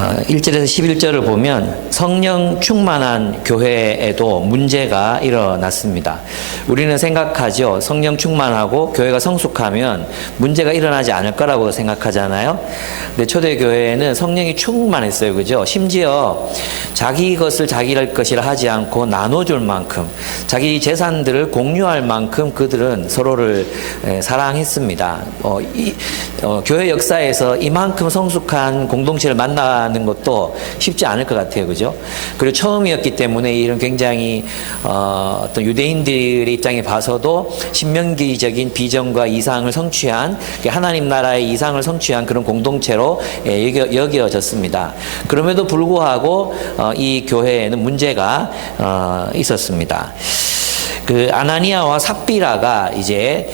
1절에서 11절을 보면 성령 충만한 교회에도 문제가 일어났습니다. 우리는 생각하죠. 성령 충만하고 교회가 성숙하면 문제가 일어나지 않을 거라고 생각하잖아요. 근데 초대교회에는 성령이 충만했어요. 그죠? 심지어 자기 것을 자기 것이라 하지 않고 나눠줄 만큼, 자기 재산들을 공유할 만큼 그들은 서로를 사랑했습니다. 교회 역사에서 이만큼 성숙한 공동체를 만나는 것도 쉽지 않을 것 같아요. 그죠? 그리고 처음이었기 때문에 이런 굉장히 어떤 유대인들의 입장에 봐서도 신명기적인 비전과 이상을 성취한, 하나님 나라의 이상을 성취한 그런 공동체로 여겨졌습니다. 그럼에도 불구하고 이 교회에는 문제가 있었습니다. 그 아나니아와 삽비라가 이제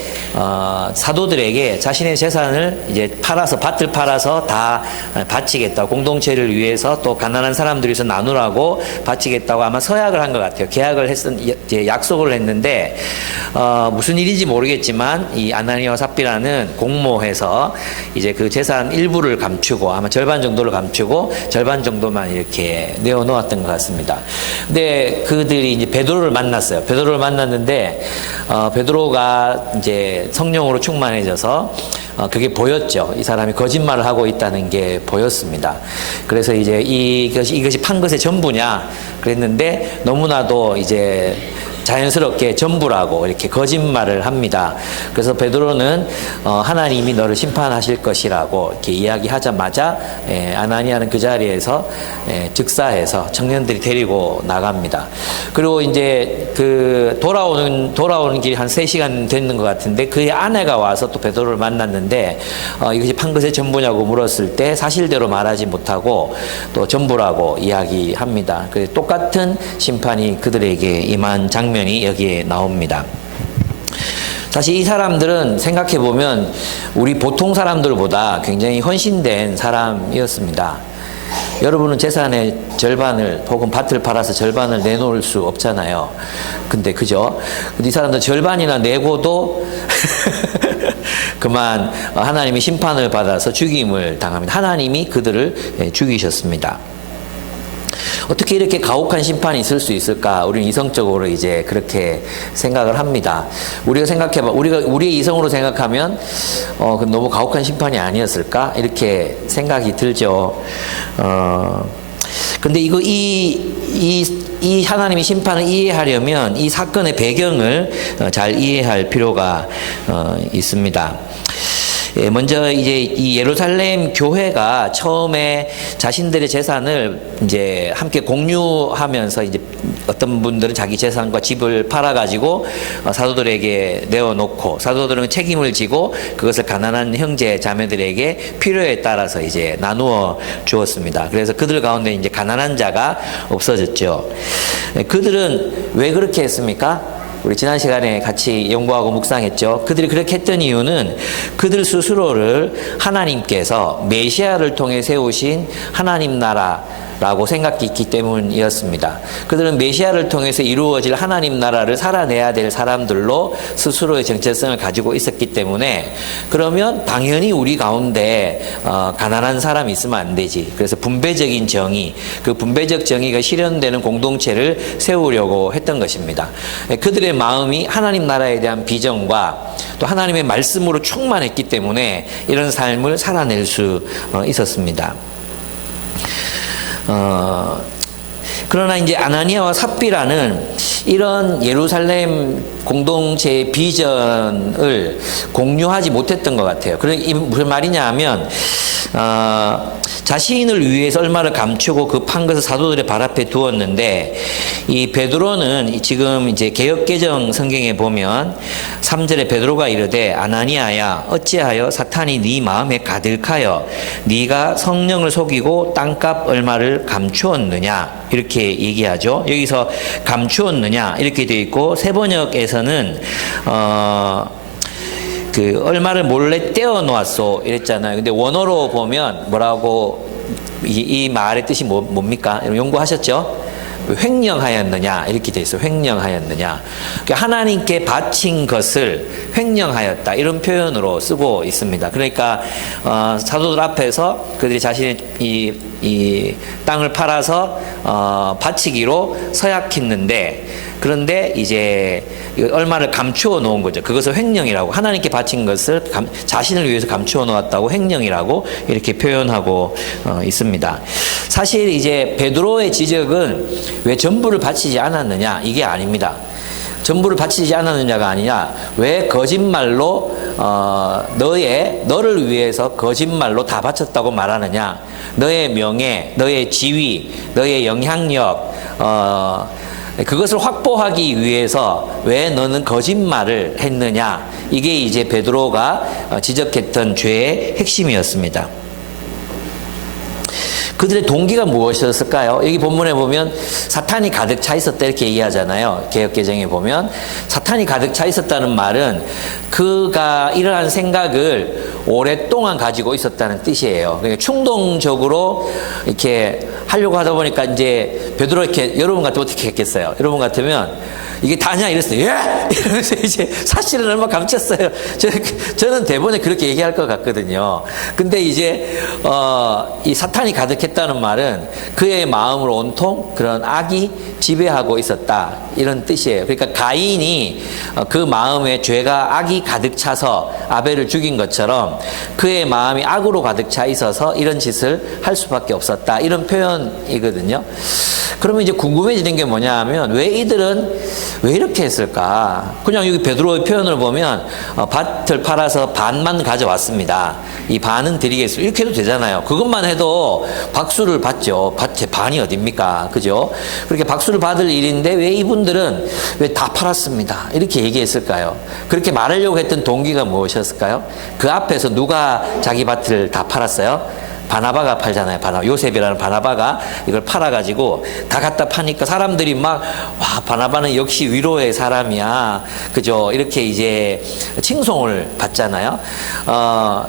사도들에게 자신의 재산을 이제 밭을 팔아서 다 바치겠다, 공동체를 위해서, 또 가난한 사람들에서 나누라고 바치겠다고 아마 서약을 한 것 같아요. 계약을 약속을 했는데 무슨 일인지 모르겠지만 이 아나니아와 삽비라는 공모해서 이제 그 재산 일부를 감추고, 아마 절반 정도를 감추고 절반 정도만 이렇게 내어놓았던 것 같습니다. 근데 그들이 이제 베드로를 만났어요. 베드로를 만났는데 베드로가 이제 성령으로 충만해져서 그게 보였죠. 이 사람이 거짓말을 하고 있다는 게 보였습니다. 그래서 이제 이것이 판 것의 전부냐 그랬는데, 너무나도 이제 자연스럽게 전부라고 이렇게 거짓말을 합니다. 그래서 베드로는 하나님이 너를 심판하실 것이라고 이렇게 이야기하자마자 아나니아는 그 자리에서 즉사해서 청년들이 데리고 나갑니다. 그리고 이제 그 돌아오는 길이 한 3시간 됐는 것 같은데, 그의 아내가 와서 또 베드로를 만났는데 이것이 판 것의 전부냐고 물었을 때 사실대로 말하지 못하고 또 전부라고 이야기합니다. 그래서 똑같은 심판이 그들에게 임한 장면이 여기에 나옵니다. 사실 이 사람들은 생각해보면 우리 보통 사람들보다 굉장히 헌신된 사람이었습니다. 여러분은 재산의 절반을, 혹은 밭을 팔아서 절반을 내놓을 수 없잖아요. 근데 그죠? 이 사람들 절반이나 내고도 그만 하나님이 심판을 받아서 죽임을 당합니다. 하나님이 그들을 죽이셨습니다. 어떻게 이렇게 가혹한 심판이 있을 수 있을까? 우리는 이성적으로 이제 그렇게 생각을 합니다. 우리가 생각해봐. 우리의 이성으로 생각하면, 너무 가혹한 심판이 아니었을까? 이렇게 생각이 들죠. 근데 이 하나님의 심판을 이해하려면 이 사건의 배경을 잘 이해할 필요가 있습니다. 먼저 이제 이 예루살렘 교회가 처음에 자신들의 재산을 이제 함께 공유하면서, 이제 어떤 분들은 자기 재산과 집을 팔아가지고 사도들에게 내어놓고, 사도들은 책임을 지고 그것을 가난한 형제 자매들에게 필요에 따라서 이제 나누어 주었습니다. 그래서 그들 가운데 이제 가난한 자가 없어졌죠. 그들은 왜 그렇게 했습니까? 우리 지난 시간에 같이 연구하고 묵상했죠. 그들이 그렇게 했던 이유는 그들 스스로를 하나님께서 메시아를 통해 세우신 하나님 나라라고 생각했기 때문이었습니다. 그들은 메시아를 통해서 이루어질 하나님 나라를 살아내야 될 사람들로 스스로의 정체성을 가지고 있었기 때문에, 그러면 당연히 우리 가운데 가난한 사람이 있으면 안 되지. 그래서 분배적인 정의, 그 분배적 정의가 실현되는 공동체를 세우려고 했던 것입니다. 그들의 마음이 하나님 나라에 대한 비전과 또 하나님의 말씀으로 충만했기 때문에 이런 삶을 살아낼 수 있었습니다. 그러나 이제 아나니아와 삽비라는 이런 예루살렘 공동체의 비전을 공유하지 못했던 것 같아요. 그게 무슨 말이냐 하면, 자신을 위해서 얼마를 감추고 그 판 것을 사도들의 발 앞에 두었는데, 이 베드로는 지금 이제 개역개정 성경에 보면 3절에 베드로가 이르되 아나니아야 어찌하여 사탄이 네 마음에 가득하여 네가 성령을 속이고 땅값 얼마를 감추었느냐, 이렇게 얘기하죠. 여기서 감추었느냐 이렇게 되어 있고, 새 번역에서는 그 얼마를 몰래 떼어 놓았소 이랬잖아요. 근데 원어로 보면 뭐라고, 이 말의 뜻이 뭡니까? 연구하셨죠? 횡령하였느냐 이렇게 돼 있어요. 횡령하였느냐. 그러니까 하나님께 바친 것을 횡령하였다 이런 표현으로 쓰고 있습니다. 그러니까 사도들 앞에서 그들이 자신의 이 땅을 팔아서 바치기로 서약했는데, 그런데 이제 얼마를 감추어 놓은 거죠. 그것을 횡령이라고, 하나님께 바친 것을 자신을 위해서 감추어 놓았다고 횡령이라고 이렇게 표현하고 있습니다. 사실 이제 베드로의 지적은 왜 전부를 바치지 않았느냐 이게 아닙니다. 전부를 바치지 않았느냐가 아니라 왜 거짓말로 너를 위해서 거짓말로 다 바쳤다고 말하느냐, 너의 명예, 너의 지위, 너의 영향력 그것을 확보하기 위해서 왜 너는 거짓말을 했느냐, 이게 이제 베드로가 지적했던 죄의 핵심이었습니다. 그들의 동기가 무엇이었을까요? 여기 본문에 보면 사탄이 가득 차 있었다 이렇게 얘기하잖아요. 개역개정에 보면 사탄이 가득 차 있었다는 말은 그가 이러한 생각을 오랫동안 가지고 있었다는 뜻이에요. 그러니까 충동적으로 이렇게 하려고 하다 보니까 이제 베드로 이렇게, 여러분 같으면 어떻게 했겠어요? 여러분 같으면 이게 다냐 이랬어요. 예! 이러면서 이제 사실은 얼마 감췄어요. 저는 대본에 그렇게 얘기할 것 같거든요. 근데 이제 이 사탄이 가득했다는 말은 그의 마음을 온통 그런 악이 지배하고 있었다 이런 뜻이에요. 그러니까 가인이 그 마음에 죄가 악이 가득 차서 아벨을 죽인 것처럼 그의 마음이 악으로 가득 차 있어서 이런 짓을 할 수밖에 없었다 이런 표현이거든요. 그러면 이제 궁금해지는 게 뭐냐 하면 왜 이들은 왜 이렇게 했을까? 그냥 여기 베드로의 표현을 보면 밭을 팔아서 반만 가져왔습니다. 이 반은 드리겠습니다. 이렇게 해도 되잖아요. 그것만 해도 박수를 받죠. 밭에 반이 어딥니까? 그죠? 그렇게 박수를 받을 일인데 왜 이분들은 왜 다 팔았습니다. 이렇게 얘기했을까요? 그렇게 말하려고 했던 동기가 무엇이었을까요? 그 앞에서 누가 자기 밭을 다 팔았어요? 바나바가 팔잖아요. 요셉이라는 바나바가 이걸 팔아가지고 다 갖다 파니까 사람들이 막, 와, 바나바는 역시 위로의 사람이야. 그죠? 이렇게 이제 칭송을 받잖아요.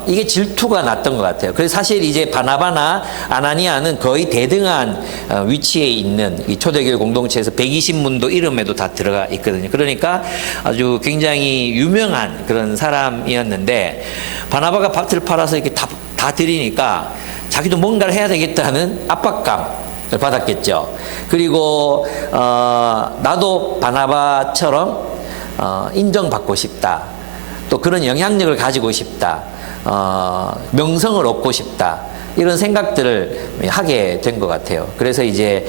이게 질투가 났던 것 같아요. 그래서 사실 이제 바나바나 아나니아는 거의 대등한 위치에 있는 이 초대교회 공동체에서 120문도 이름에도 다 들어가 있거든요. 그러니까 아주 굉장히 유명한 그런 사람이었는데 바나바가 밭을 팔아서 이렇게 다 드리니까 자기도 뭔가를 해야 되겠다는 압박감을 받았겠죠. 그리고 나도 바나바처럼 인정받고 싶다. 또 그런 영향력을 가지고 싶다. 명성을 얻고 싶다. 이런 생각들을 하게 된 것 같아요. 그래서 이제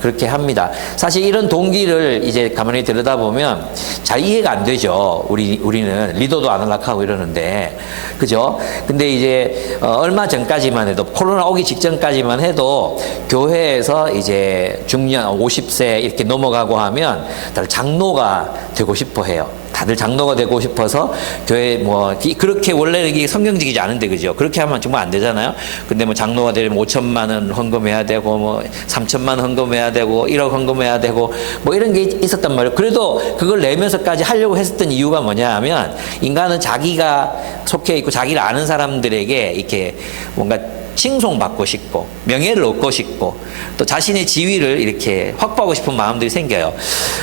그렇게 합니다. 사실 이런 동기를 이제 가만히 들여다보면 잘 이해가 안 되죠. 우리는 리더도 안 연락하고 이러는데, 그죠? 근데 이제 얼마 전까지만 해도, 코로나 오기 직전까지만 해도 교회에서 이제 중년 50세 이렇게 넘어가고 하면 다들 장로가 되고 싶어 해요. 다들 장로가 되고 싶어서 교회 뭐 그렇게 원래는 이게 성경적이지 않은데, 그죠? 그렇게 하면 정말 안 되잖아요. 근데 뭐 장로가 되려면 5천만 원 헌금해야 되고 뭐 3천만 원 헌금해야 되고 1억 헌금해야 되고 뭐 이런 게 있었단 말이에요. 그래도 그걸 내면서까지 하려고 했었던 이유가 뭐냐 하면 인간은 자기가 속해 있고 자기를 아는 사람들에게 이렇게 뭔가 칭송받고 싶고 명예를 얻고 싶고 또 자신의 지위를 이렇게 확보하고 싶은 마음들이 생겨요.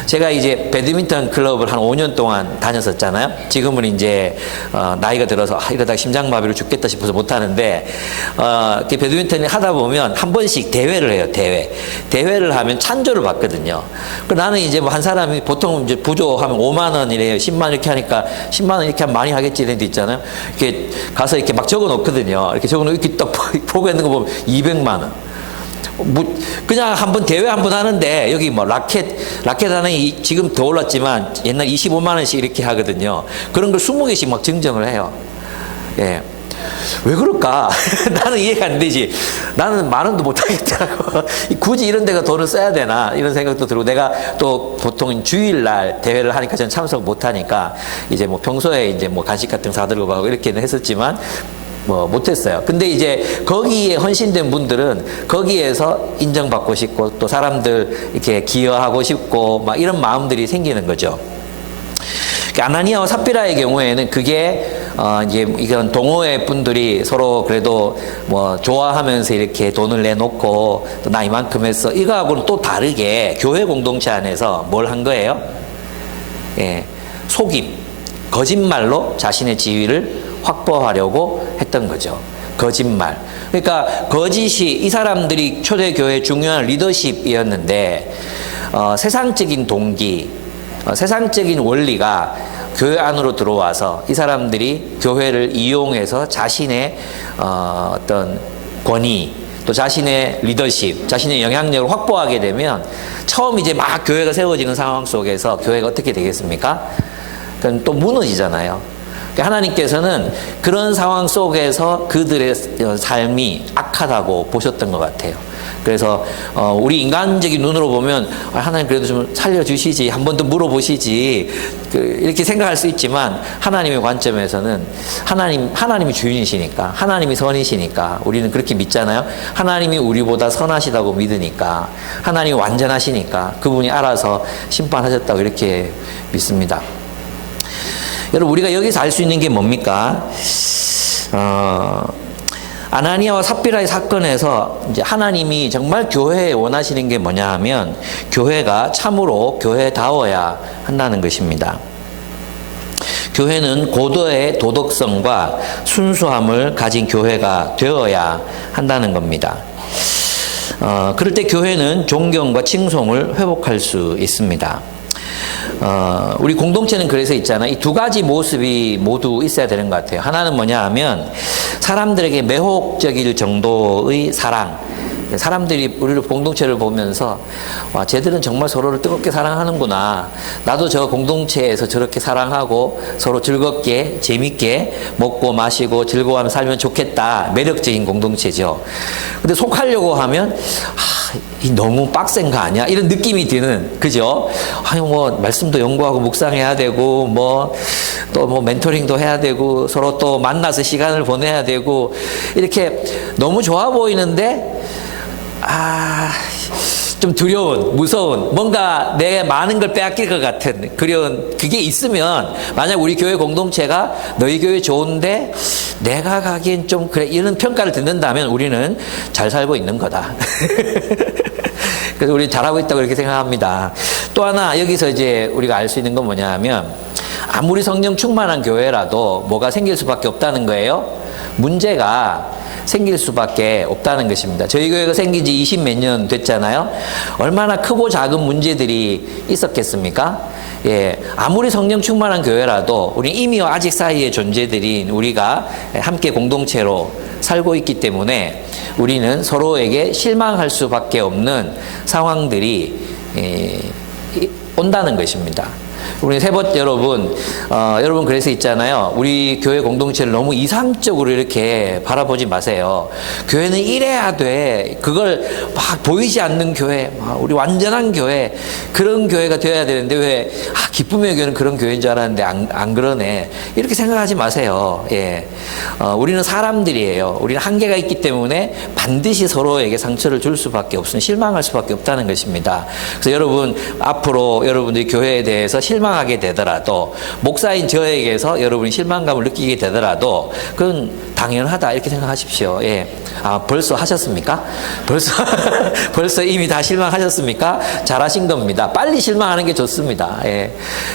제가 이제 배드민턴 클럽을 한 5년 동안 다녔었잖아요. 지금은 이제 나이가 들어서 이러다가 심장마비로 죽겠다 싶어서 못하는데 이렇게 배드민턴을 하다 보면 한 번씩 대회를 해요. 대회를 하면 찬조를 받거든요. 나는 이제 뭐 한 사람이 보통 이제 부조하면 5만 원이래요. 10만 원 이렇게 하니까 10만 원 이렇게 하면 많이 하겠지 이런 데 있잖아요. 이렇게 가서 이렇게 막 적어 놓거든요. 이렇게 적어 놓고 이렇게 딱 보고 있는 거 보면 200만 원. 뭐 그냥 한번 대회 한번 하는데 여기 뭐 라켓 하나 지금 더 올랐지만 옛날 25만 원씩 이렇게 하거든요. 그런 걸 20개씩 막 증정을 해요. 예. 왜 그럴까? 나는 이해가 안 되지. 나는 10,000원도 못 하겠더라고. 굳이 이런 데가 돈을 써야 되나? 이런 생각도 들고, 내가 또 보통 주일날 대회를 하니까 저는 참석 못 하니까 이제 뭐 평소에 이제 뭐 간식 같은 거 사들고 가고 이렇게는 했었지만 뭐 못했어요. 근데 이제 거기에 헌신된 분들은 거기에서 인정받고 싶고 또 사람들 이렇게 기여하고 싶고 막 이런 마음들이 생기는 거죠. 아나니아와 삽비라의 경우에는 그게 이제 이건 동호회 분들이 서로 그래도 뭐 좋아하면서 이렇게 돈을 내놓고 또 나 이만큼 했어. 이거하고는 또 다르게 교회 공동체 안에서 뭘 한 거예요? 예, 속임, 거짓말로 자신의 지위를 확보하려고 했던 거죠. 거짓말. 그러니까 거짓이 이 사람들이 초대교회 중요한 리더십이었는데 세상적인 동기, 세상적인 원리가 교회 안으로 들어와서 이 사람들이 교회를 이용해서 자신의 어떤 권위, 또 자신의 리더십, 자신의 영향력을 확보하게 되면 처음 이제 막 교회가 세워지는 상황 속에서 교회가 어떻게 되겠습니까? 그건 또 무너지잖아요. 하나님께서는 그런 상황 속에서 그들의 삶이 악하다고 보셨던 것 같아요. 그래서 우리 인간적인 눈으로 보면 하나님 그래도 좀 살려주시지, 한 번 더 물어보시지, 이렇게 생각할 수 있지만 하나님의 관점에서는 하나님이 주인이시니까, 하나님이 선이시니까 우리는 그렇게 믿잖아요. 하나님이 우리보다 선하시다고 믿으니까, 하나님이 완전하시니까 그분이 알아서 심판하셨다고 이렇게 믿습니다. 여러분, 우리가 여기서 알 수 있는 게 뭡니까? 아나니아와 삽비라의 사건에서 이제 하나님이 정말 교회에 원하시는 게 뭐냐 하면 교회가 참으로 교회다워야 한다는 것입니다. 교회는 고도의 도덕성과 순수함을 가진 교회가 되어야 한다는 겁니다. 그럴 때 교회는 존경과 칭송을 회복할 수 있습니다. 우리 공동체는 그래서 있잖아요. 이 두 가지 모습이 모두 있어야 되는 것 같아요. 하나는 뭐냐 하면 사람들에게 매혹적일 정도의 사랑. 사람들이 우리를 공동체를 보면서 와, 쟤들은 정말 서로를 뜨겁게 사랑하는구나. 나도 저 공동체에서 저렇게 사랑하고 서로 즐겁게 재밌게 먹고 마시고 즐거워하며 살면 좋겠다. 매력적인 공동체죠. 근데 속하려고 하면 이 너무 빡센 거 아니야? 이런 느낌이 드는, 그죠? 아니 뭐 말씀도 연구하고 묵상해야 되고 뭐 또 뭐 멘토링도 해야 되고 서로 또 만나서 시간을 보내야 되고 이렇게 너무 좋아 보이는데 좀 두려운, 무서운, 뭔가 내 많은 걸 빼앗길 것 같은 그게 있으면, 만약 우리 교회 공동체가 너희 교회 좋은데 내가 가기엔 좀 그래, 이런 평가를 듣는다면 우리는 잘 살고 있는 거다. 그래서 우리 잘하고 있다고 이렇게 생각합니다. 또 하나 여기서 이제 우리가 알 수 있는 건 뭐냐 하면 아무리 성령 충만한 교회라도 뭐가 생길 수밖에 없다는 거예요. 문제가 생길 수밖에 없다는 것입니다. 저희 교회가 생긴 지 20 몇 년 됐잖아요. 얼마나 크고 작은 문제들이 있었겠습니까? 예, 아무리 성령 충만한 교회라도 우리 이미와 아직 사이의 존재들인 우리가 함께 공동체로 살고 있기 때문에 우리는 서로에게 실망할 수밖에 없는 상황들이 온다는 것입니다. 우리 세벗 여러분, 여러분 그래서 있잖아요. 우리 교회 공동체를 너무 이상적으로 이렇게 바라보지 마세요. 교회는 이래야 돼. 그걸 막 보이지 않는 교회, 우리 완전한 교회, 그런 교회가 되어야 되는데 왜 기쁨의 교회는 그런 교회인 줄 알았는데 안 그러네. 이렇게 생각하지 마세요. 예, 우리는 사람들이에요. 우리는 한계가 있기 때문에 반드시 서로에게 상처를 줄 수밖에 없으면 실망할 수밖에 없다는 것입니다. 그래서 여러분 앞으로 여러분들이 교회에 대해서 실망하게 되더라도, 목사인 저에게서 여러분이 실망감을 느끼게 되더라도 그건 당연하다 이렇게 생각하십시오. 예. 벌써 하셨습니까? 벌써 이미 다 실망하셨습니까? 잘하신 겁니다. 빨리 실망하는 게 좋습니다. 예.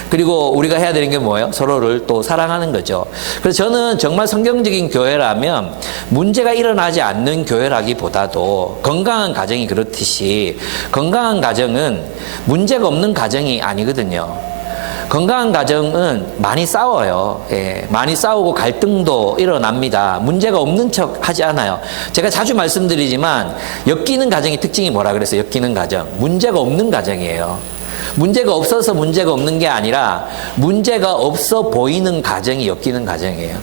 그리고 우리가 해야 되는 게 뭐예요? 서로를 또 사랑하는 거죠. 그래서 저는 정말 성경적인 교회라면 문제가 일어나지 않는 교회라기보다도 건강한 가정이 그렇듯이 건강한 가정은 문제가 없는 가정이 아니거든요. 건강한 가정은 많이 싸워요. 예, 많이 싸우고 갈등도 일어납니다. 문제가 없는 척 하지 않아요. 제가 자주 말씀드리지만 엮이는 가정의 특징이 뭐라 그랬어요? 엮이는 가정. 문제가 없는 가정이에요. 문제가 없어서 문제가 없는 게 아니라 문제가 없어 보이는 가정이 엮이는 가정이에요.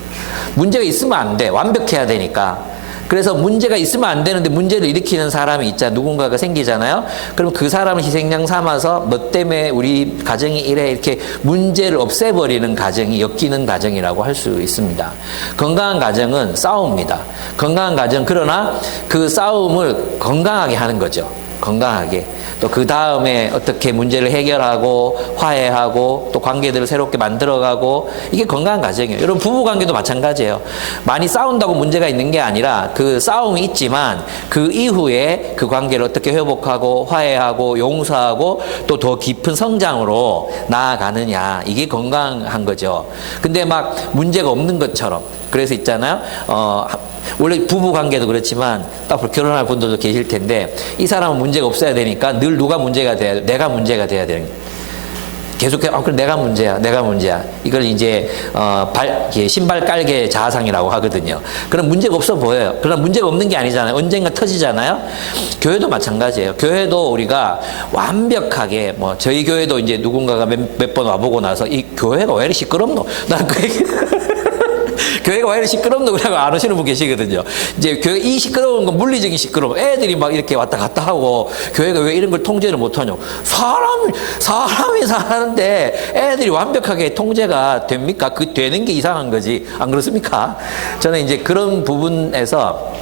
문제가 있으면 안 돼. 완벽해야 되니까. 그래서 문제가 있으면 안 되는데 문제를 일으키는 사람이 있잖아. 누군가가 생기잖아요. 그럼 그 사람을 희생양 삼아서 너 때문에 우리 가정이 이래 이렇게 문제를 없애버리는 가정이 엮이는 가정이라고 할 수 있습니다. 건강한 가정은 싸웁니다. 건강한 가정, 그러나 그 싸움을 건강하게 하는 거죠. 건강하게. 또 그 다음에 어떻게 문제를 해결하고 화해하고 또 관계들을 새롭게 만들어가고 이게 건강한 가정이에요. 여러분 부부 관계도 마찬가지예요. 많이 싸운다고 문제가 있는 게 아니라 그 싸움이 있지만 그 이후에 그 관계를 어떻게 회복하고 화해하고 용서하고 또 더 깊은 성장으로 나아가느냐 이게 건강한 거죠. 근데 막 문제가 없는 것처럼 그래서 있잖아요. 원래 부부 관계도 그렇지만 앞으로 결혼할 분들도 계실 텐데 이 사람은 문제가 없어야 되니까 늘 누가 문제가 돼야 내가 문제가 돼야 되는 거예요. 계속해서 그럼 내가 문제야. 이걸 이제 신발 깔개 자아상이라고 하거든요. 그럼 문제가 없어 보여요. 그러나 문제가 없는 게 아니잖아요. 언젠가 터지잖아요. 교회도 마찬가지예요. 교회도 우리가 완벽하게 뭐 저희 교회도 이제 누군가가 몇 번 와보고 나서 이 교회가 왜 이렇게 시끄럽노? 난 그 얘기 교회가 왜 이렇게 시끄럽노? 그러고 안 오시는 분 계시거든요. 이제 교회 이 시끄러운 건 물리적인 시끄러움. 애들이 막 이렇게 왔다 갔다 하고 교회가 왜 이런 걸 통제를 못하냐? 사람이 사는데 애들이 완벽하게 통제가 됩니까? 그 되는 게 이상한 거지. 안 그렇습니까? 저는 이제 그런 부분에서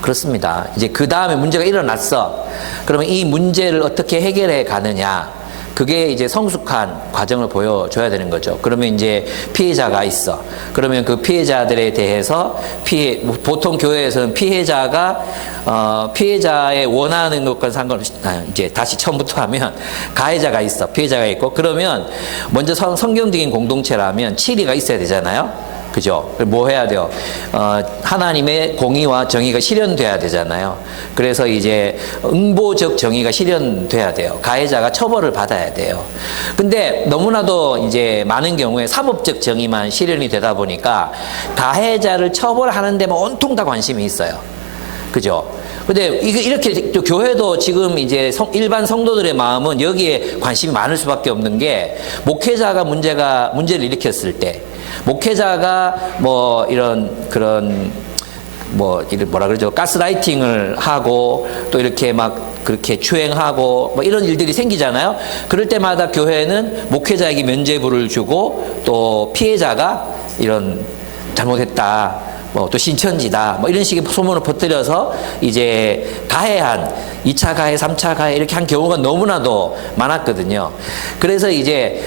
그렇습니다. 이제 그 다음에 문제가 일어났어. 그러면 이 문제를 어떻게 해결해 가느냐? 그게 이제 성숙한 과정을 보여줘야 되는 거죠. 그러면 이제 피해자가 있어. 그러면 그 피해자들에 대해서 보통 교회에서는 피해자의 원하는 것과 상관없이, 이제 다시 처음부터 하면 가해자가 있어. 피해자가 있고. 그러면 먼저 성경적인 공동체라면 치리가 있어야 되잖아요. 그죠? 뭐 해야 돼요? 하나님의 공의와 정의가 실현돼야 되잖아요. 그래서 이제 응보적 정의가 실현돼야 돼요. 가해자가 처벌을 받아야 돼요. 근데 너무나도 이제 많은 경우에 사법적 정의만 실현이 되다 보니까 가해자를 처벌하는 데만 온통 다 관심이 있어요. 그죠? 근데 이렇게 또 교회도 지금 이제 일반 성도들의 마음은 여기에 관심이 많을 수밖에 없는 게 목회자가 문제를 일으켰을 때 목회자가 뭐 이런 그런 뭐라 그러죠? 가스라이팅을 하고 또 이렇게 막 그렇게 추행하고 뭐 이런 일들이 생기잖아요. 그럴 때마다 교회는 목회자에게 면죄부를 주고 또 피해자가 이런 잘못했다. 또 신천지다. 이런 식의 소문을 퍼뜨려서 이제 가해한 2차 가해, 3차 가해 이렇게 한 경우가 너무나도 많았거든요. 그래서 이제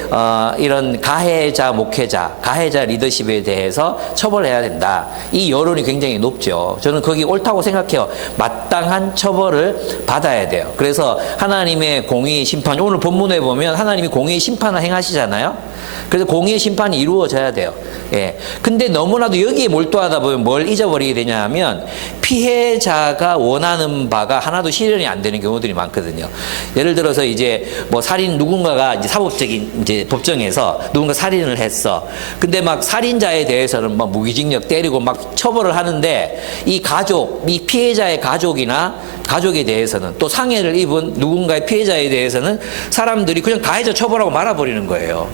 이런 가해자 목회자, 가해자 리더십에 대해서 처벌해야 된다. 이 여론이 굉장히 높죠. 저는 거기 옳다고 생각해요. 마땅한 처벌을 받아야 돼요. 그래서 하나님의 공의 심판, 오늘 본문에 보면 하나님이 공의 심판을 행하시잖아요. 그래서 공의의 심판이 이루어져야 돼요. 예. 근데 너무나도 여기에 몰두하다 보면 뭘 잊어버리게 되냐 하면 피해자가 원하는 바가 하나도 실현이 안 되는 경우들이 많거든요. 예를 들어서 이제 뭐 누군가가 이제 사법적인 이제 법정에서 누군가 살인을 했어. 근데 막 살인자에 대해서는 막 무기징역 때리고 막 처벌을 하는데 이 피해자의 가족에 대해서는 또 상해를 입은 누군가의 피해자에 대해서는 사람들이 그냥 가해자 처벌하고 말아버리는 거예요.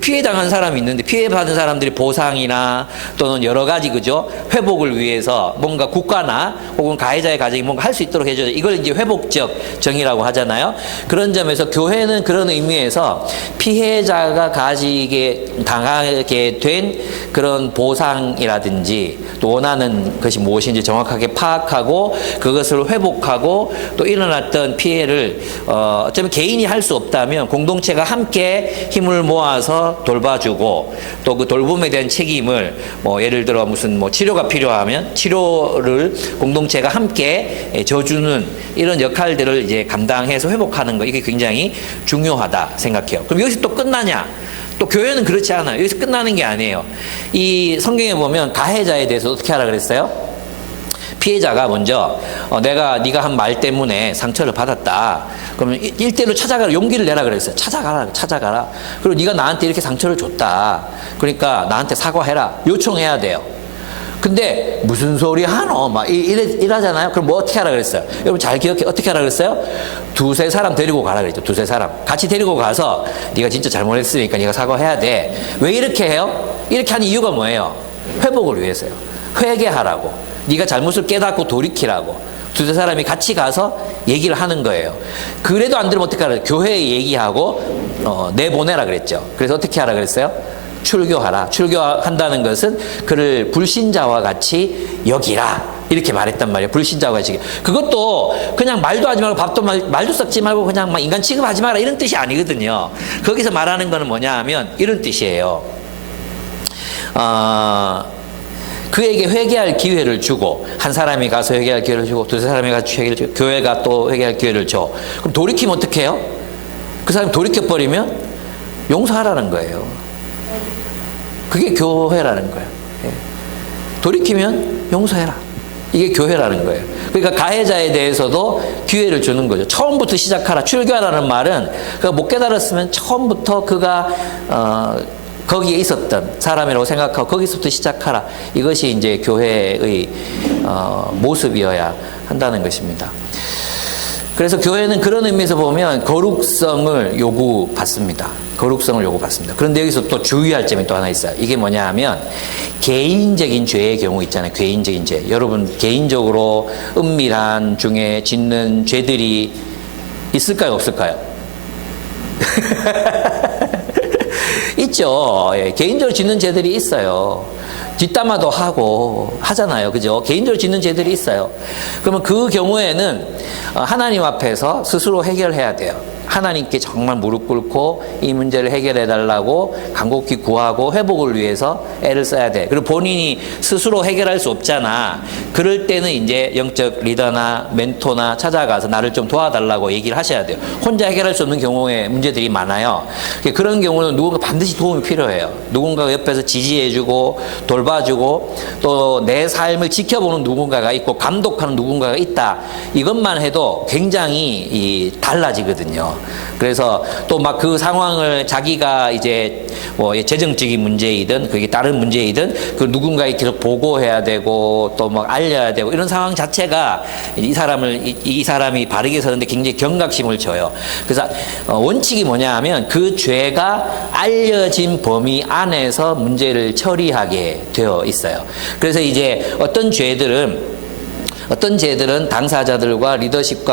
피해당한 사람이 있는데 피해받은 사람들이 보상이나 또는 여러 가지 그죠 회복을 위해서 뭔가 국가나 혹은 가해자의 가족이 뭔가 할 수 있도록 해줘야 돼. 이걸 이제 회복적 정의라고 하잖아요. 그런 점에서 교회는 그런 의미에서 피해자가 당하게 된 그런 보상이라든지 또 원하는 것이 무엇인지 정확하게 파악하고 그것을 회복하고 또 일어났던 피해를 어쩌면 개인이 할 수 없다면 공동체가 함께 힘을 모아서 돌봐주고 또 그 돌봄에 대한 책임을 예를 들어 무슨 치료가 필요하면 치료를 공동체가 함께 져주는 이런 역할들을 이제 감당해서 회복하는 거 이게 굉장히 중요하다 생각해요. 그럼 여기서 또 끝나냐? 또 교회는 그렇지 않아요. 여기서 끝나는 게 아니에요. 이 성경에 보면 가해자에 대해서 어떻게 하라 그랬어요? 피해자가 먼저 네가 한 말 때문에 상처를 받았다. 그러면 일대로 찾아가라. 용기를 내라 그랬어요. 찾아가라. 그리고 네가 나한테 이렇게 상처를 줬다. 그러니까 나한테 사과해라. 요청해야 돼요. 근데 무슨 소리 하노? 막 이러잖아요. 그럼 뭐 어떻게 하라 그랬어요? 여러분 잘 기억해. 어떻게 하라 그랬어요? 두세 사람 데리고 가라 그랬죠. 두세 사람. 같이 데리고 가서 네가 진짜 잘못했으니까 네가 사과해야 돼. 왜 이렇게 해요? 이렇게 하는 이유가 뭐예요? 회복을 위해서요. 회개하라고. 네가 잘못을 깨닫고 돌이키라고. 두세 사람이 같이 가서 얘기를 하는 거예요. 그래도 안 들으면 어떻게 하라? 교회에 얘기하고 내보내라 그랬죠. 그래서 어떻게 하라 그랬어요? 출교하라. 출교한다는 것은 그를 불신자와 같이 여기라. 이렇게 말했단 말이에요. 불신자가 지금. 그것도 그냥 말도 하지 말고 말도 섞지 말고 그냥 막 인간 취급하지 마라 이런 뜻이 아니거든요. 거기서 말하는 거는 뭐냐 하면 이런 뜻이에요. 그에게 회개할 기회를 주고, 한 사람이 가서 회개할 기회를 주고, 두세 사람이 가서 회개를 주고, 교회가 또 회개할 기회를 줘. 그럼 돌이키면 어떻게 해요? 그 사람이 돌이켜버리면 용서하라는 거예요. 그게 교회라는 거예요. 예. 돌이키면 용서해라. 이게 교회라는 거예요. 그러니까 가해자에 대해서도 기회를 주는 거죠. 처음부터 시작하라. 출교하라는 말은 그가 못 깨달았으면 처음부터 그가 거기에 있었던 사람이라고 생각하고 거기서부터 시작하라. 이것이 이제 교회의 모습이어야 한다는 것입니다. 그래서 교회는 그런 의미에서 보면 거룩성을 요구받습니다. 거룩성을 요구받습니다. 그런데 여기서 또 주의할 점이 또 하나 있어요. 이게 뭐냐 하면 개인적인 죄의 경우 있잖아요. 개인적인 죄. 여러분 개인적으로 은밀한 중에 짓는 죄들이 있을까요? 없을까요? 있죠. 예, 개인적으로 짓는 죄들이 있어요. 뒷담화도 하고 하잖아요. 그죠? 개인적으로 짓는 죄들이 있어요. 그러면 그 경우에는 하나님 앞에서 스스로 해결해야 돼요. 하나님께 정말 무릎 꿇고 이 문제를 해결해 달라고 간곡히 구하고 회복을 위해서 애를 써야 돼. 그리고 본인이 스스로 해결할 수 없잖아. 그럴 때는 이제 영적 리더나 멘토나 찾아가서 나를 좀 도와달라고 얘기를 하셔야 돼요. 혼자 해결할 수 없는 경우에 문제들이 많아요. 그런 경우는 누군가 반드시 도움이 필요해요. 누군가가 옆에서 지지해주고 돌봐주고 또 내 삶을 지켜보는 누군가가 있고 감독하는 누군가가 있다. 이것만 해도 굉장히 달라지거든요. 그래서 또 막 그 상황을 자기가 이제 뭐 재정적인 문제이든 그게 다른 문제이든 그 누군가에 계속 보고해야 되고 또 막 알려야 되고 이런 상황 자체가 이 사람이 바르게 서는데 굉장히 경각심을 줘요. 그래서 원칙이 뭐냐 하면 그 죄가 알려진 범위 안에서 문제를 처리하게 되어 있어요. 그래서 이제 어떤 죄들은 당사자들과 리더십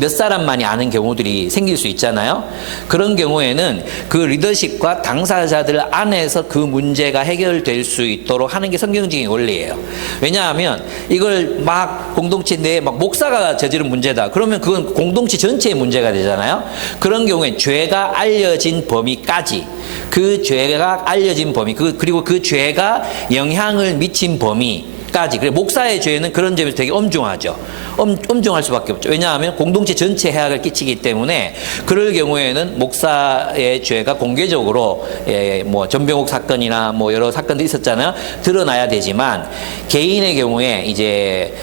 몇 사람만이 아는 경우들이 생길 수 있잖아요. 그런 경우에는 그 리더십과 당사자들 안에서 그 문제가 해결될 수 있도록 하는 게 성경적인 원리예요. 왜냐하면 이걸 막 공동체 내에 막 목사가 저지른 문제다. 그러면 그건 공동체 전체의 문제가 되잖아요. 그런 경우에 죄가 알려진 범위까지 그 죄가 알려진 범위 그리고 그 죄가 영향을 미친 범위까지. 그래 목사의 죄는 그런 점에서 되게 엄중하죠. 엄중할 수밖에 없죠. 왜냐하면 공동체 전체에 해악을 끼치기 때문에 그럴 경우에는 목사의 죄가 공개적으로 뭐 전병옥 사건이나 뭐 여러 사건들이 있었잖아요. 드러나야 되지만 개인의 경우에 이제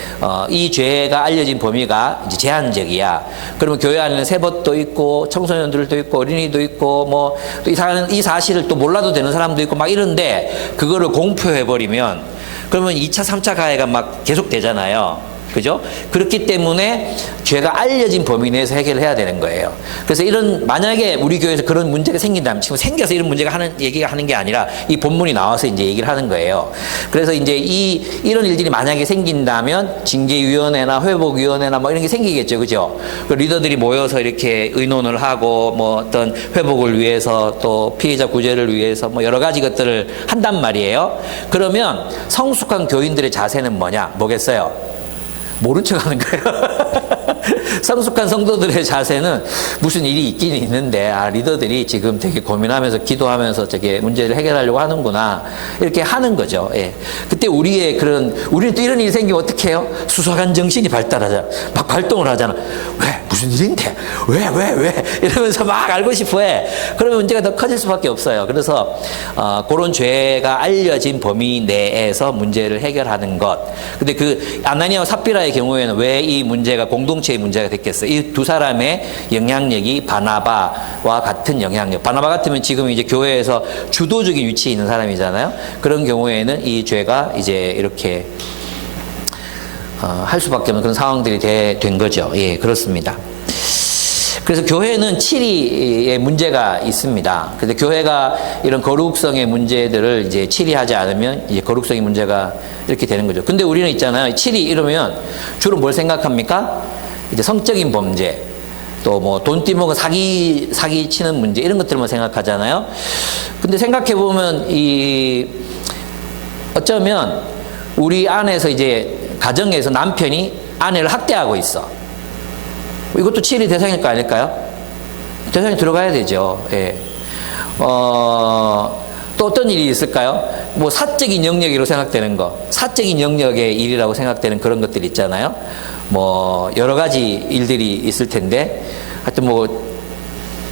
이 죄가 알려진 범위가 이제 제한적이야. 그러면 교회 안에는 세법도 있고 청소년들도 있고 어린이도 있고 뭐 또 이 사실을 또 몰라도 되는 사람도 있고 막 이런데 그거를 공표해 버리면 그러면 2차, 3차 가해가 막 계속 되잖아요. 그죠? 그렇기 때문에 죄가 알려진 범위 내에서 해결을 해야 되는 거예요. 그래서 만약에 우리 교회에서 그런 문제가 생긴다면, 지금 생겨서 이런 문제가 얘기가 하는 게 아니라 이 본문이 나와서 이제 얘기를 하는 거예요. 그래서 이제 이런 일들이 만약에 생긴다면 징계위원회나 회복위원회나 뭐 이런 게 생기겠죠. 그죠? 그 리더들이 모여서 이렇게 의논을 하고 뭐 어떤 회복을 위해서 또 피해자 구제를 위해서 뭐 여러 가지 것들을 한단 말이에요. 그러면 성숙한 교인들의 자세는 뭐겠어요? 모른 척 하는 거예요. 성숙한 성도들의 자세는 무슨 일이 있긴 있는데, 리더들이 지금 되게 고민하면서 기도하면서 저게 문제를 해결하려고 하는구나. 이렇게 하는 거죠. 예. 그때 우리는 또 이런 일이 생기면 어떻게 해요? 수사관 정신이 발달하잖아. 막 발동을 하잖아. 왜? 무슨 일인데? 왜? 이러면서 막 알고 싶어 해. 그러면 문제가 더 커질 수밖에 없어요. 그래서, 그런 죄가 알려진 범위 내에서 문제를 해결하는 것. 근데 그 아나니아와 삽비라의 경우에는 왜 이 문제가 공동체의 문제가 됐겠어요? 이 두 사람의 영향력이 바나바와 같은 영향력. 바나바 같으면 지금 이제 교회에서 주도적인 위치에 있는 사람이잖아요. 그런 경우에는 이 죄가 이제 이렇게 할 수밖에 없는 그런 상황들이 된 거죠. 예, 그렇습니다. 그래서 교회는 치리의 문제가 있습니다. 근데 교회가 이런 거룩성의 문제들을 이제 치리하지 않으면 이제 거룩성의 문제가 이렇게 되는 거죠. 근데 우리는 있잖아요. 치리 이러면 주로 뭘 생각합니까? 이제 성적인 범죄, 또 뭐 돈 띠먹은 사기 치는 문제 이런 것들만 생각하잖아요. 근데 생각해 보면 어쩌면 우리 안에서 이제 가정에서 남편이 아내를 학대하고 있어. 이것도 치리 대상일 거 아닐까요? 대상에 들어가야 되죠. 예. 또 어떤 일이 있을까요? 뭐 사적인 영역으로 생각되는 거, 사적인 영역의 일이라고 생각되는 그런 것들 있잖아요. 뭐 여러 가지 일들이 있을 텐데 하여튼 뭐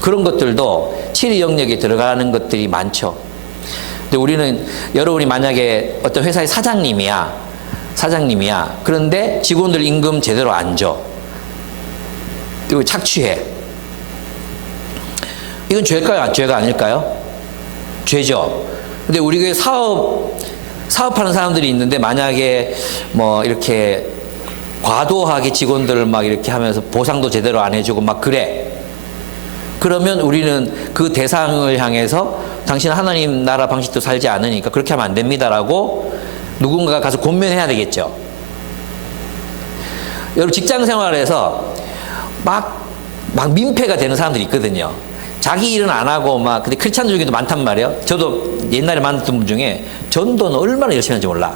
그런 것들도 치리 영역에 들어가는 것들이 많죠. 근데 우리는 여러분이 만약에 어떤 회사의 사장님이야. 그런데 직원들 임금 제대로 안 줘. 그리고 착취해. 이건 죄일까요? 죄가 아닐까요? 죄죠. 근데 우리 교회 사업하는 사람들이 있는데 만약에 뭐 이렇게 과도하게 직원들을 막 이렇게 하면서 보상도 제대로 안 해주고 막 그래. 그러면 우리는 그 대상을 향해서 당신은 하나님 나라 방식도 살지 않으니까 그렇게 하면 안 됩니다라고 누군가가 가서 권면해야 되겠죠. 여러분 직장 생활에서 막 민폐가 되는 사람들이 있거든요. 자기 일은 안 하고 막 근데 크리스찬 중에도 많단 말이에요. 저도 옛날에 만났던 분 중에 전도는 얼마나 열심히 하는지 몰라.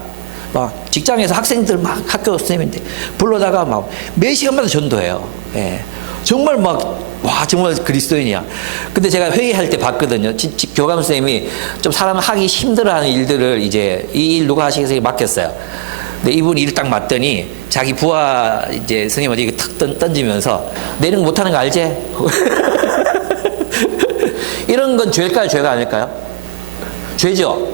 막 직장에서 학생들 막 학교 선생님인데 불러다가 막 몇 시간마다 전도해요. 예. 정말 막 와 정말 그리스도인이야. 근데 제가 회의할 때 봤거든요. 교감 선생님이 좀 사람 하기 힘들어하는 일들을 이제 이 일 누가 하시겠어요? 맡겼어요. 근데 이분이 일을 딱 맡더니 자기 부하 이제 선생님한테 이렇게 탁 던지면서 내는 거 못하는 거 알지? 이런 건 죄일까요? 죄가 아닐까요? 죄죠.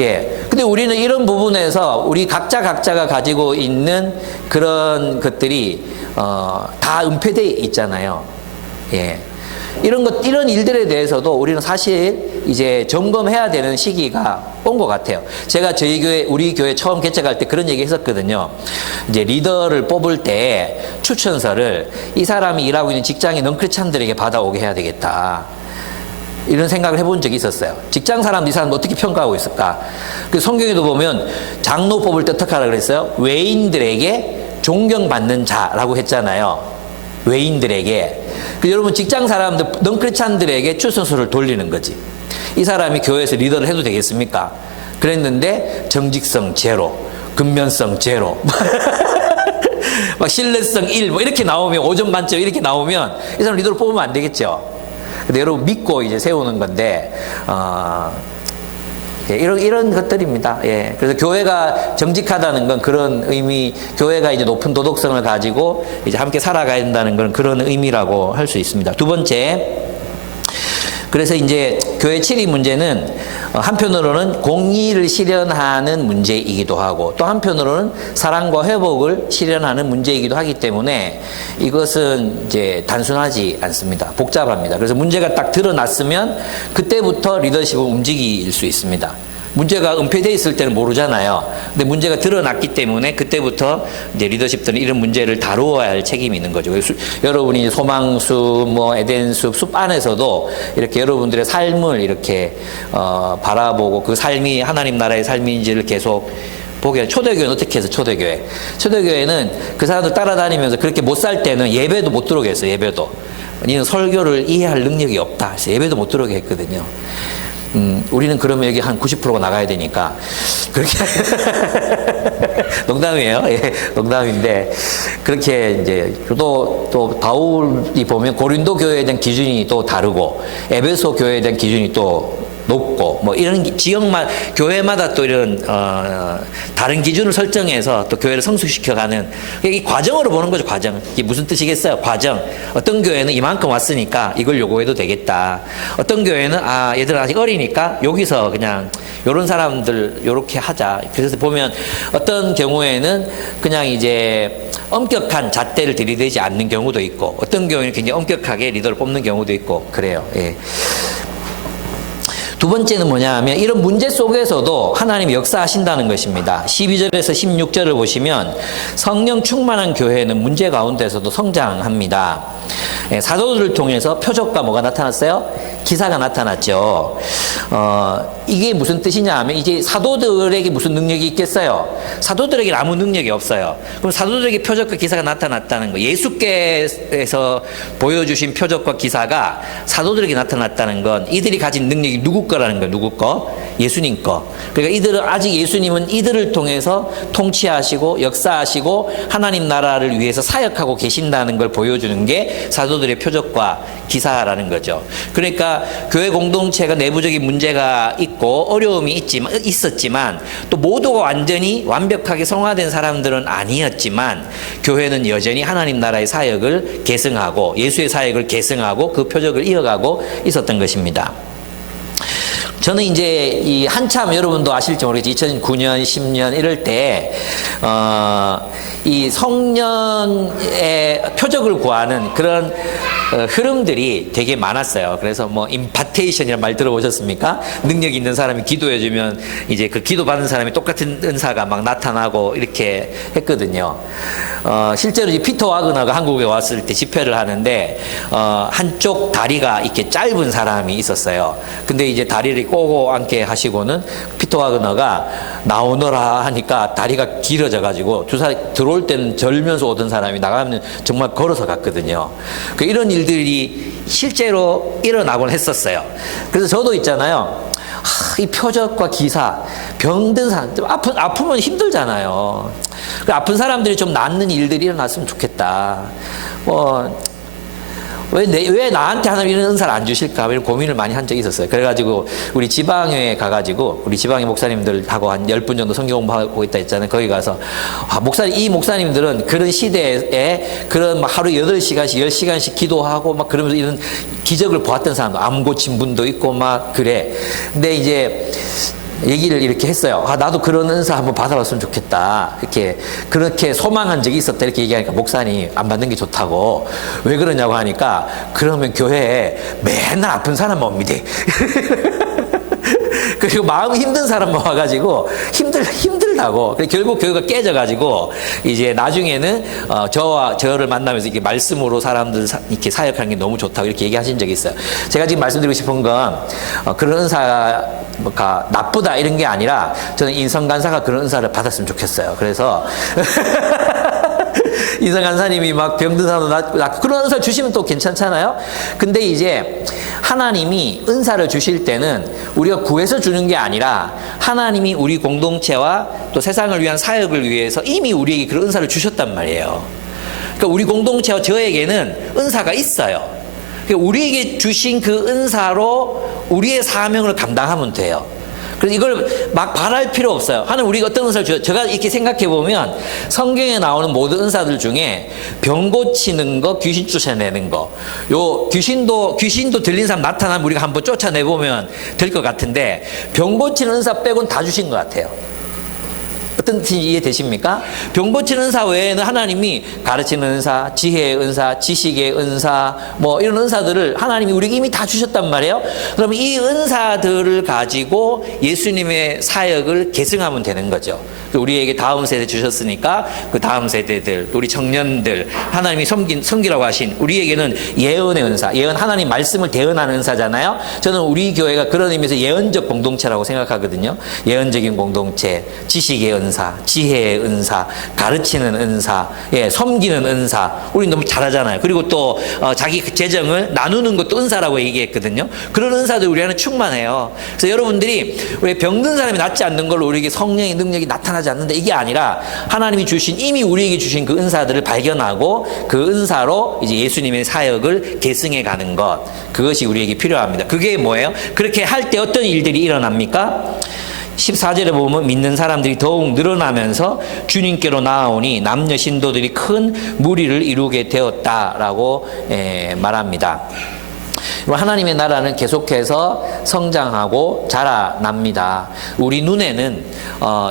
예. 근데 우리는 이런 부분에서 우리 각자가 가지고 있는 그런 것들이 다 은폐되어 있잖아요. 예. 이런 일들에 대해서도 우리는 사실 이제 점검해야 되는 시기가 온 것 같아요. 제가 우리 교회 처음 개척할 때 그런 얘기 했었거든요. 이제 리더를 뽑을 때 추천서를 이 사람이 일하고 있는 직장의 넌크리스찬들에게 받아오게 해야 되겠다. 이런 생각을 해본 적이 있었어요. 직장 사람들 이 사람 어떻게 평가하고 있을까? 그 성경에도 보면 장로 뽑을 때 어떻게 하라 그랬어요? 외인들에게 존경받는 자라고 했잖아요. 외인들에게. 여러분 직장 사람들, 넌크리스찬들에게 추천서를 돌리는 거지. 이 사람이 교회에서 리더를 해도 되겠습니까? 그랬는데 정직성 제로, 근면성 제로, 막 신뢰성 1, 뭐 이렇게 나오면 5점 만점 이렇게 나오면 이 사람 리더로 뽑으면 안 되겠죠. 근데 여러분 믿고 이제 세우는 건데 예, 이런 것들입니다. 예. 그래서 교회가 정직하다는 건 그런 의미, 교회가 이제 높은 도덕성을 가지고 이제 함께 살아가야 된다는 건 그런 의미라고 할 수 있습니다. 두 번째, 그래서 이제 교회 치리 문제는 한편으로는 공의를 실현하는 문제이기도 하고 또 한편으로는 사랑과 회복을 실현하는 문제이기도 하기 때문에 이것은 이제 단순하지 않습니다. 복잡합니다. 그래서 문제가 딱 드러났으면 그때부터 리더십을 움직일 수 있습니다. 문제가 은폐되어 있을 때는 모르잖아요. 근데 문제가 드러났기 때문에 그때부터 이제 리더십들은 이런 문제를 다루어야 할 책임이 있는 거죠. 여러분이 소망숲, 뭐 에덴숲, 숲 안에서도 이렇게 여러분들의 삶을 이렇게 바라보고 그 삶이 하나님 나라의 삶인지를 계속 보게. 초대교회는 어떻게 해서 초대교회는 그 사람들 따라다니면서 그렇게 못 살 때는 예배도 못 들어오게 했어요. 예배도. 니는 설교를 이해할 능력이 없다. 그래서 예배도 못 들어오게 했거든요. 우리는 그러면 여기 한 90%가 나가야 되니까 그렇게 농담이에요. 예, 농담인데 그렇게 이제 또 바울이 보면 고린도 교회에 대한 기준이 또 다르고 에베소 교회에 대한 기준이 또 높고 뭐 이런 지역만 교회마다 또 이런 다른 기준을 설정해서 또 교회를 성숙시켜가는 이 과정으로 보는 거죠. 과정. 이게 무슨 뜻이겠어요? 과정. 어떤 교회는 이만큼 왔으니까 이걸 요구해도 되겠다. 어떤 교회는 얘들 아직 어리니까 여기서 그냥 요런 사람들 요렇게 하자. 그래서 보면 어떤 경우에는 그냥 이제 엄격한 잣대를 들이대지 않는 경우도 있고 어떤 경우에는 굉장히 엄격하게 리더를 뽑는 경우도 있고 그래요. 예. 두 번째는 뭐냐 하면 이런 문제 속에서도 하나님이 역사하신다는 것입니다. 12절에서 16절을 보시면 성령 충만한 교회는 문제 가운데서도 성장합니다. 사도들을 통해서 표적과 뭐가 나타났어요? 기사가 나타났죠. 이게 무슨 뜻이냐 하면 이제 사도들에게 무슨 능력이 있겠어요? 사도들에게 아무 능력이 없어요. 그럼 사도들에게 표적과 기사가 나타났다는 거, 예수께서 보여주신 표적과 기사가 사도들에게 나타났다는 건 이들이 가진 능력이 누구 거라는 거예요. 누구 거? 예수님 거. 그러니까 이들은 아직 예수님은 이들을 통해서 통치하시고 역사하시고 하나님 나라를 위해서 사역하고 계신다는 걸 보여주는 게 사도들의 표적과 기사라는 거죠. 그러니까 교회 공동체가 내부적인 문제가 있고 어려움이 있었지만 또 모두가 완전히 완벽하게 성화된 사람들은 아니었지만 교회는 여전히 하나님 나라의 사역을 계승하고 예수의 사역을 계승하고 그 표적을 이어가고 있었던 것입니다. 저는 이제 이 한참 여러분도 아실지 모르겠지만 2009년, 10년 이럴 때, 이 성령의 표적을 구하는 그런 흐름들이 되게 많았어요. 그래서 뭐 임파테이션이라는 말 들어보셨습니까? 능력 있는 사람이 기도해주면 이제 그 기도받는 사람이 똑같은 은사가 막 나타나고 이렇게 했거든요. 실제로 이제 피터 와그너가 한국에 왔을 때 집회를 하는데 한쪽 다리가 이렇게 짧은 사람이 있었어요. 근데 이제 다리를 꼬고 앉게 하시고는 피터 와그너가 나오너라 하니까 다리가 길어져 가지고 들어올 때는 절면서 오던 사람이 나가면 정말 걸어서 갔거든요. 이런 일들이 실제로 일어나곤 했었어요. 그래서 저도 있잖아요. 이 표적과 기사, 병든 사람, 아프면 힘들잖아요. 아픈 사람들이 좀 낫는 일들이 일어났으면 좋겠다. 왜 나한테 하나님 이런 은사를 안 주실까? 이런 고민을 많이 한 적이 있었어요. 그래가지고 우리 지방에 가가지고 우리 지방의 목사님들하고 한 10분 정도 성경 공부하고 있다 했잖아요. 거기 가서 이 목사님들은 그런 시대에 그런 막 하루 8시간씩 10시간씩 기도하고 막 그러면서 이런 기적을 보았던 사람도 암 고친 분도 있고 막 그래. 근데 이제 얘기를 이렇게 했어요. 나도 그런 은사 한번 받아봤으면 좋겠다. 그렇게 소망한 적이 있었다. 이렇게 얘기하니까 목사님 안 받는 게 좋다고. 왜 그러냐고 하니까 그러면 교회에 맨날 아픈 사람만 옵니다. 그리고 마음이 힘든 사람만 와가지고 힘들다고. 결국 교회가 깨져가지고 이제 나중에는 저를 만나면서 이렇게 말씀으로 사람들 이렇게 사역하는 게 너무 좋다고 이렇게 얘기하신 적이 있어요. 제가 지금 말씀드리고 싶은 건 그런 은사가 나쁘다 이런 게 아니라 저는 인성 간사가 그런 은사를 받았으면 좋겠어요. 그래서 인성 간사님이 막 병든 사람도 낫고 그런 은사 주시면 또 괜찮잖아요. 근데 이제 하나님이 은사를 주실 때는 우리가 구해서 주는 게 아니라 하나님이 우리 공동체와 또 세상을 위한 사역을 위해서 이미 우리에게 그런 은사를 주셨단 말이에요. 그러니까 우리 공동체와 저에게는 은사가 있어요. 그러니까 우리에게 주신 그 은사로 우리의 사명을 감당하면 돼요. 그래서 이걸 막 바랄 필요 없어요. 하나님 우리가 어떤 은사를 줘요? 제가 이렇게 생각해 보면 성경에 나오는 모든 은사들 중에 병 고치는 거, 귀신 쫓아내는 거, 귀신도 들린 사람 나타나면 우리가 한번 쫓아내 보면 될 것 같은데 병 고치는 은사 빼고는 다 주신 것 같아요. 어떤 뜻인지 이해되십니까? 병 고치는 은사 외에는 하나님이 가르치는 은사, 지혜의 은사, 지식의 은사, 뭐 이런 은사들을 하나님이 우리에게 이미 다 주셨단 말이에요. 그러면 이 은사들을 가지고 예수님의 사역을 계승하면 되는 거죠. 우리에게 다음 세대 주셨으니까 그 다음 세대들, 우리 청년들, 하나님이 섬기라고 하신 우리에게는 예언의 은사, 예언 하나님 말씀을 대언하는 은사잖아요. 저는 우리 교회가 그런 의미에서 예언적 공동체라고 생각하거든요. 예언적인 공동체, 지식의 은사, 지혜의 은사, 가르치는 은사, 섬기는 은사. 우리 너무 잘하잖아요. 그리고 또 자기 재정을 나누는 것도 은사라고 얘기했거든요. 그런 은사들 우리 안에 충만해요. 그래서 여러분들이 우리 병든 사람이 낫지 않는 걸로 우리에게 성령의 능력이 나타나지 않는다. 이게 아니라 하나님이 이미 우리에게 주신 그 은사들을 발견하고 그 은사로 이제 예수님의 사역을 계승해 가는 것. 그것이 우리에게 필요합니다. 그게 뭐예요? 그렇게 할 때 어떤 일들이 일어납니까? 14절에 보면 믿는 사람들이 더욱 늘어나면서 주님께로 나아오니 남녀 신도들이 큰 무리를 이루게 되었다라고 말합니다. 하나님의 나라는 계속해서 성장하고 자라납니다. 우리 눈에는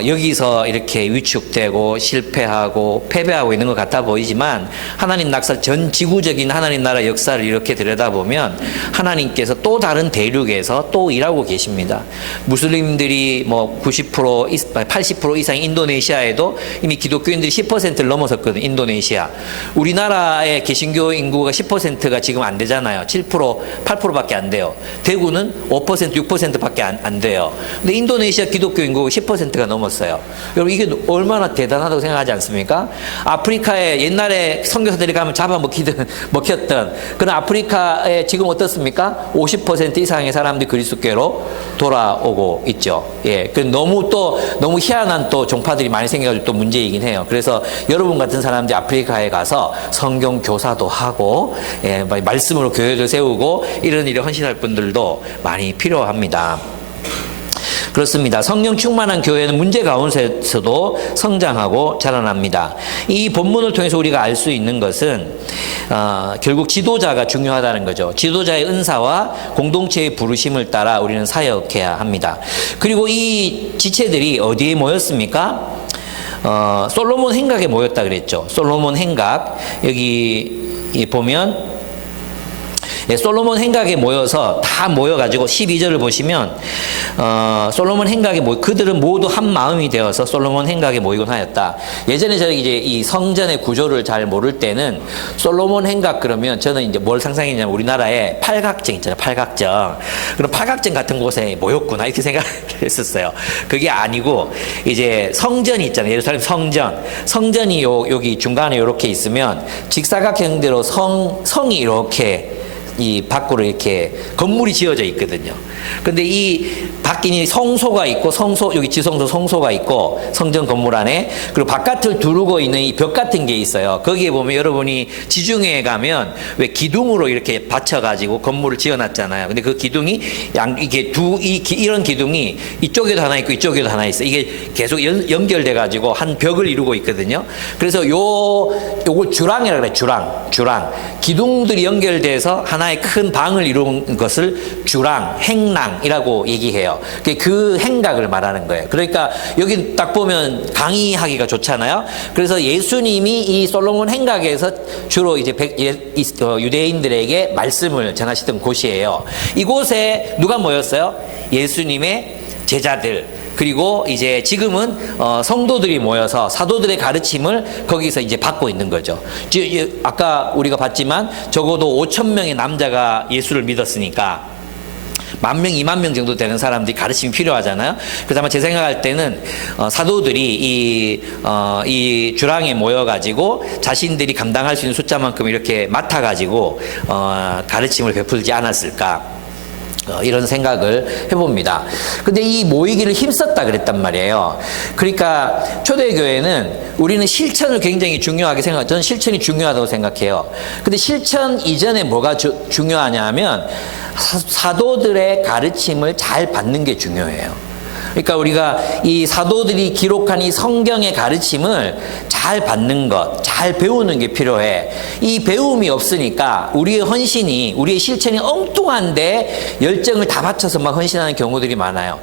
여기서 이렇게 위축되고 실패하고 패배하고 있는 것 같아 보이지만 하나님 낙사 전 지구적인 하나님 나라 역사를 이렇게 들여다보면 하나님께서 또 다른 대륙에서 또 일하고 계십니다. 무슬림들이 뭐 90%, 80% 이상 인도네시아에도 이미 기독교인들이 10%를 넘어섰거든요. 인도네시아. 우리나라의 개신교 인구가 10%가 지금 안 되잖아요. 7% 8%밖에 안 돼요. 대구는 5%, 6%밖에 안 돼요. 근데 인도네시아 기독교 인구가 10%가 넘었어요. 여러분 이게 얼마나 대단하다고 생각하지 않습니까? 아프리카에 옛날에 선교사들이 가면 먹혔던 그런 아프리카에 지금 어떻습니까? 50% 이상의 사람들이 그리스도교로 돌아오고 있죠. 예, 그 너무 희한한 또 종파들이 많이 생겨가지고 또 문제이긴 해요. 그래서 여러분 같은 사람들이 아프리카에 가서 성경 교사도 하고, 예, 말씀으로 교회를 세우고 이런 일에 헌신할 분들도 많이 필요합니다. 그렇습니다. 성령 충만한 교회는 문제 가운데서도 성장하고 자라납니다. 이 본문을 통해서 우리가 알 수 있는 것은 결국 지도자가 중요하다는 거죠. 지도자의 은사와 공동체의 부르심을 따라 우리는 사역해야 합니다. 그리고 이 지체들이 어디에 모였습니까? 솔로몬 행각에 모였다 그랬죠. 솔로몬 행각 여기 보면 솔로몬 행각에 모여서 다 모여가지고 12절을 보시면 솔로몬 행각에 그들은 모두 한 마음이 되어서 솔로몬 행각에 모이곤 하였다. 예전에 저는 이제 이 성전의 구조를 잘 모를 때는 솔로몬 행각 그러면 저는 이제 뭘 상상했냐면 우리나라에 팔각정 있잖아요. 팔각정. 그럼 팔각정 같은 곳에 모였구나 이렇게 생각을 했었어요. 그게 아니고 이제 성전이 있잖아요. 예루살렘 성전이 여기 중간에 이렇게 있으면 직사각형대로 성이 이렇게 이 밖으로 이렇게 건물이 지어져 있거든요. 근데 이 밖이 성소가 있고 여기 지성소 성소가 있고 성전 건물 안에 그리고 바깥을 두르고 있는 이 벽 같은 게 있어요. 거기에 보면 여러분이 지중해에 가면 왜 기둥으로 이렇게 받쳐가지고 건물을 지어놨잖아요. 근데 그 기둥이 이런 기둥이 이쪽에도 하나 있고 이쪽에도 하나 있어. 이게 계속 연결돼가지고 한 벽을 이루고 있거든요. 그래서 요걸 주랑이라고 그래. 주랑. 기둥들이 연결돼서 하나의 큰 방을 이룬 것을 주랑, 행랑이라고 얘기해요. 그 행각을 말하는 거예요. 그러니까 여기 딱 보면 강의하기가 좋잖아요. 그래서 예수님이 이 솔로몬 행각에서 주로 이제 유대인들에게 말씀을 전하시던 곳이에요. 이곳에 누가 모였어요? 예수님의 제자들. 그리고 이제 지금은 성도들이 모여서 사도들의 가르침을 거기서 이제 받고 있는 거죠. 아까 우리가 봤지만 적어도 5,000명의 남자가 예수를 믿었으니까 10,000명, 20,000명 정도 되는 사람들이 가르침이 필요하잖아요. 그래서 아마 제 생각할 때는 사도들이 이 주랑에 모여가지고 자신들이 감당할 수 있는 숫자만큼 이렇게 맡아가지고 가르침을 베풀지 않았을까. 이런 생각을 해봅니다. 근데 이 모이기를 힘썼다 그랬단 말이에요. 그러니까 초대교회는 우리는 실천을 굉장히 중요하게 저는 실천이 중요하다고 생각해요. 근데 실천 이전에 뭐가 중요하냐 하면 사도들의 가르침을 잘 받는 게 중요해요. 그러니까 우리가 이 사도들이 기록한 이 성경의 가르침을 잘 받는 것, 잘 배우는 게 필요해. 이 배움이 없으니까 우리의 헌신이, 우리의 실천이 엉뚱한데 열정을 다 바쳐서 막 헌신하는 경우들이 많아요.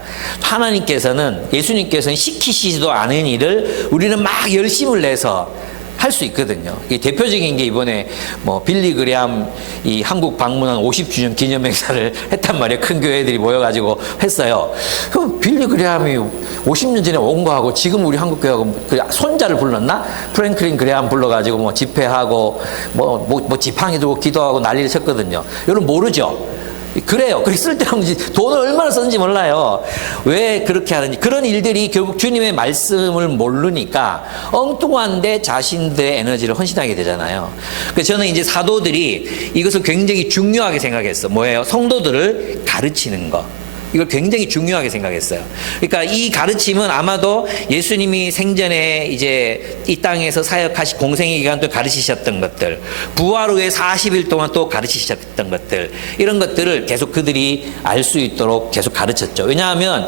예수님께서는 시키시지도 않은 일을 우리는 막 열심을 내서 할 수 있거든요. 이 대표적인 게 이번에 빌리 그레함 이 한국 방문한 50주년 기념 행사를 했단 말이에요. 큰 교회들이 모여가지고 했어요. 그럼 빌리 그레함이 50년 전에 온 거하고 지금 우리 한국 교회하고 그 손자를 불렀나? 프랭클린 그레함 불러가지고 집회하고 지팡이 들고 기도하고 난리를 쳤거든요. 여러분 모르죠? 그래요. 그렇게 쓸데없는지 돈을 얼마나 썼는지 몰라요. 왜 그렇게 하는지. 그런 일들이 결국 주님의 말씀을 모르니까 엉뚱한데 자신들의 에너지를 헌신하게 되잖아요. 그래서 저는 이제 사도들이 이것을 굉장히 중요하게 생각했어. 뭐예요? 성도들을 가르치는 거. 이걸 굉장히 중요하게 생각했어요. 그러니까 이 가르침은 아마도 예수님이 생전에 이제 이 땅에서 사역하시 공생의 기간 동안 가르치셨던 것들, 부활 후에 40일 동안 또 가르치셨던 것들, 이런 것들을 계속 그들이 알 수 있도록 계속 가르쳤죠. 왜냐하면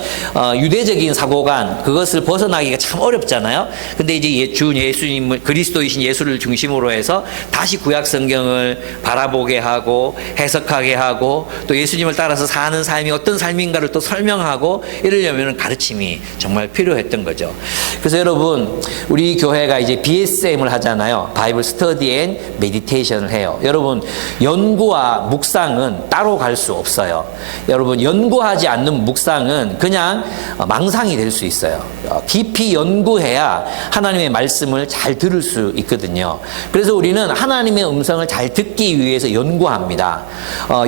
유대적인 사고관 그것을 벗어나기가 참 어렵잖아요. 근데 이제 예수님 그리스도이신 예수를 중심으로 해서 다시 구약 성경을 바라보게 하고 해석하게 하고 또 예수님을 따라서 사는 삶이 어떤 삶인가 뭔가를 또 설명하고 이러려면 가르침이 정말 필요했던 거죠. 그래서 여러분, 우리 교회가 이제 BSM을 하잖아요. 바이블 스터디 앤 메디테이션을 해요. 여러분, 연구와 묵상은 따로 갈 수 없어요. 여러분, 연구하지 않는 묵상은 그냥 망상이 될 수 있어요. 깊이 연구해야 하나님의 말씀을 잘 들을 수 있거든요. 그래서 우리는 하나님의 음성을 잘 듣기 위해서 연구합니다.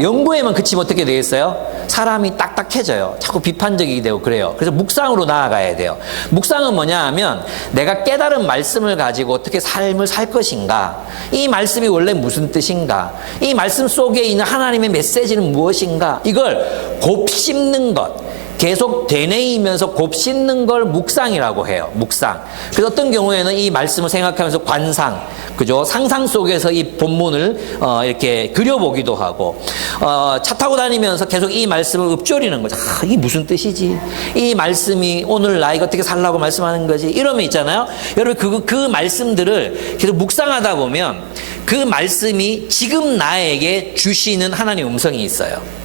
연구에만 그치면 어떻게 되겠어요? 사람이 딱딱해져요. 자꾸 비판적이게 되고 그래요. 그래서 묵상으로 나아가야 돼요. 묵상은 뭐냐 하면 내가 깨달은 말씀을 가지고 어떻게 삶을 살 것인가, 이 말씀이 원래 무슨 뜻인가, 이 말씀 속에 있는 하나님의 메시지는 무엇인가, 이걸 곱씹는 것, 계속 되뇌이면서 곱씹는 걸 묵상이라고 해요. 묵상. 그래서 어떤 경우에는 이 말씀을 생각하면서 관상, 그죠? 상상 속에서 이 본문을 이렇게 그려보기도 하고, 차 타고 다니면서 계속 이 말씀을 읊조리는 거죠. 이게 무슨 뜻이지? 이 말씀이 오늘 나이가 어떻게 살라고 말씀하는 거지? 이러면 있잖아요. 여러분, 그 말씀들을 계속 묵상하다 보면 그 말씀이 지금 나에게 주시는 하나님의 음성이 있어요.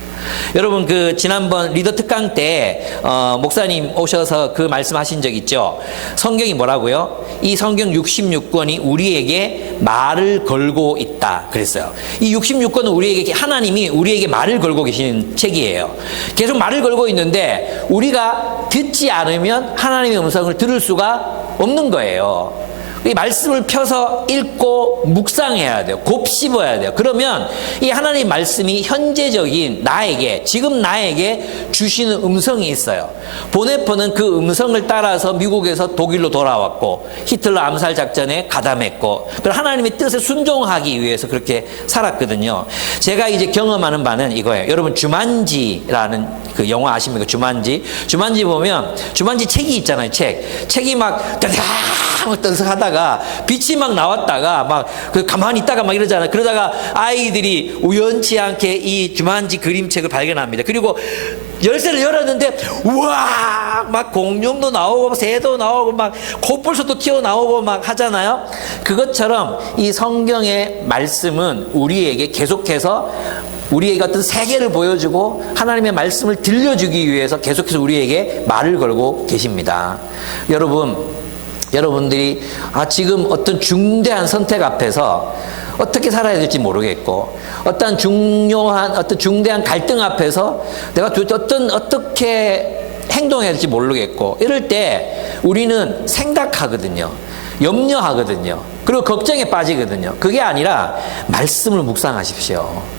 여러분, 지난번 리더 특강 때 목사님 오셔서 그 말씀하신 적 있죠? 성경이 뭐라고요? 이 성경 66권이 우리에게 말을 걸고 있다 그랬어요. 이 66권은 하나님이 우리에게 말을 걸고 계시는 책이에요. 계속 말을 걸고 있는데 우리가 듣지 않으면 하나님의 음성을 들을 수가 없는 거예요. 이 말씀을 펴서 읽고 묵상해야 돼요. 곱씹어야 돼요. 그러면 이 하나님 말씀이 현재적인 나에게, 지금 나에게 주시는 음성이 있어요. 보네퍼는 그 음성을 따라서 미국에서 독일로 돌아왔고, 히틀러 암살 작전에 가담했고, 하나님의 뜻에 순종하기 위해서 그렇게 살았거든요. 제가 이제 경험하는 바는 이거예요. 여러분, 주만지라는 그 영화 아십니까? 주만지 보면 주만지 책이 있잖아요. 책이 막 떠들썩하다가 빛이 막 나왔다가 막 가만히 있다가 막 이러잖아요. 그러다가 아이들이 우연치 않게 이 주만지 그림책을 발견합니다. 그리고 열쇠를 열었는데 우와, 막 공룡도 나오고 새도 나오고 막 코뿔소도 튀어나오고 막 하잖아요. 그것처럼 이 성경의 말씀은 우리에게 계속해서 우리에게 어떤 세계를 보여주고 하나님의 말씀을 들려주기 위해서 계속해서 우리에게 말을 걸고 계십니다. 여러분들이 지금 어떤 중대한 선택 앞에서 어떻게 살아야 될지 모르겠고, 어떤 중대한 갈등 앞에서 내가 도대체 어떻게 행동해야 될지 모르겠고, 이럴 때 우리는 생각하거든요. 염려하거든요. 그리고 걱정에 빠지거든요. 그게 아니라 말씀을 묵상하십시오.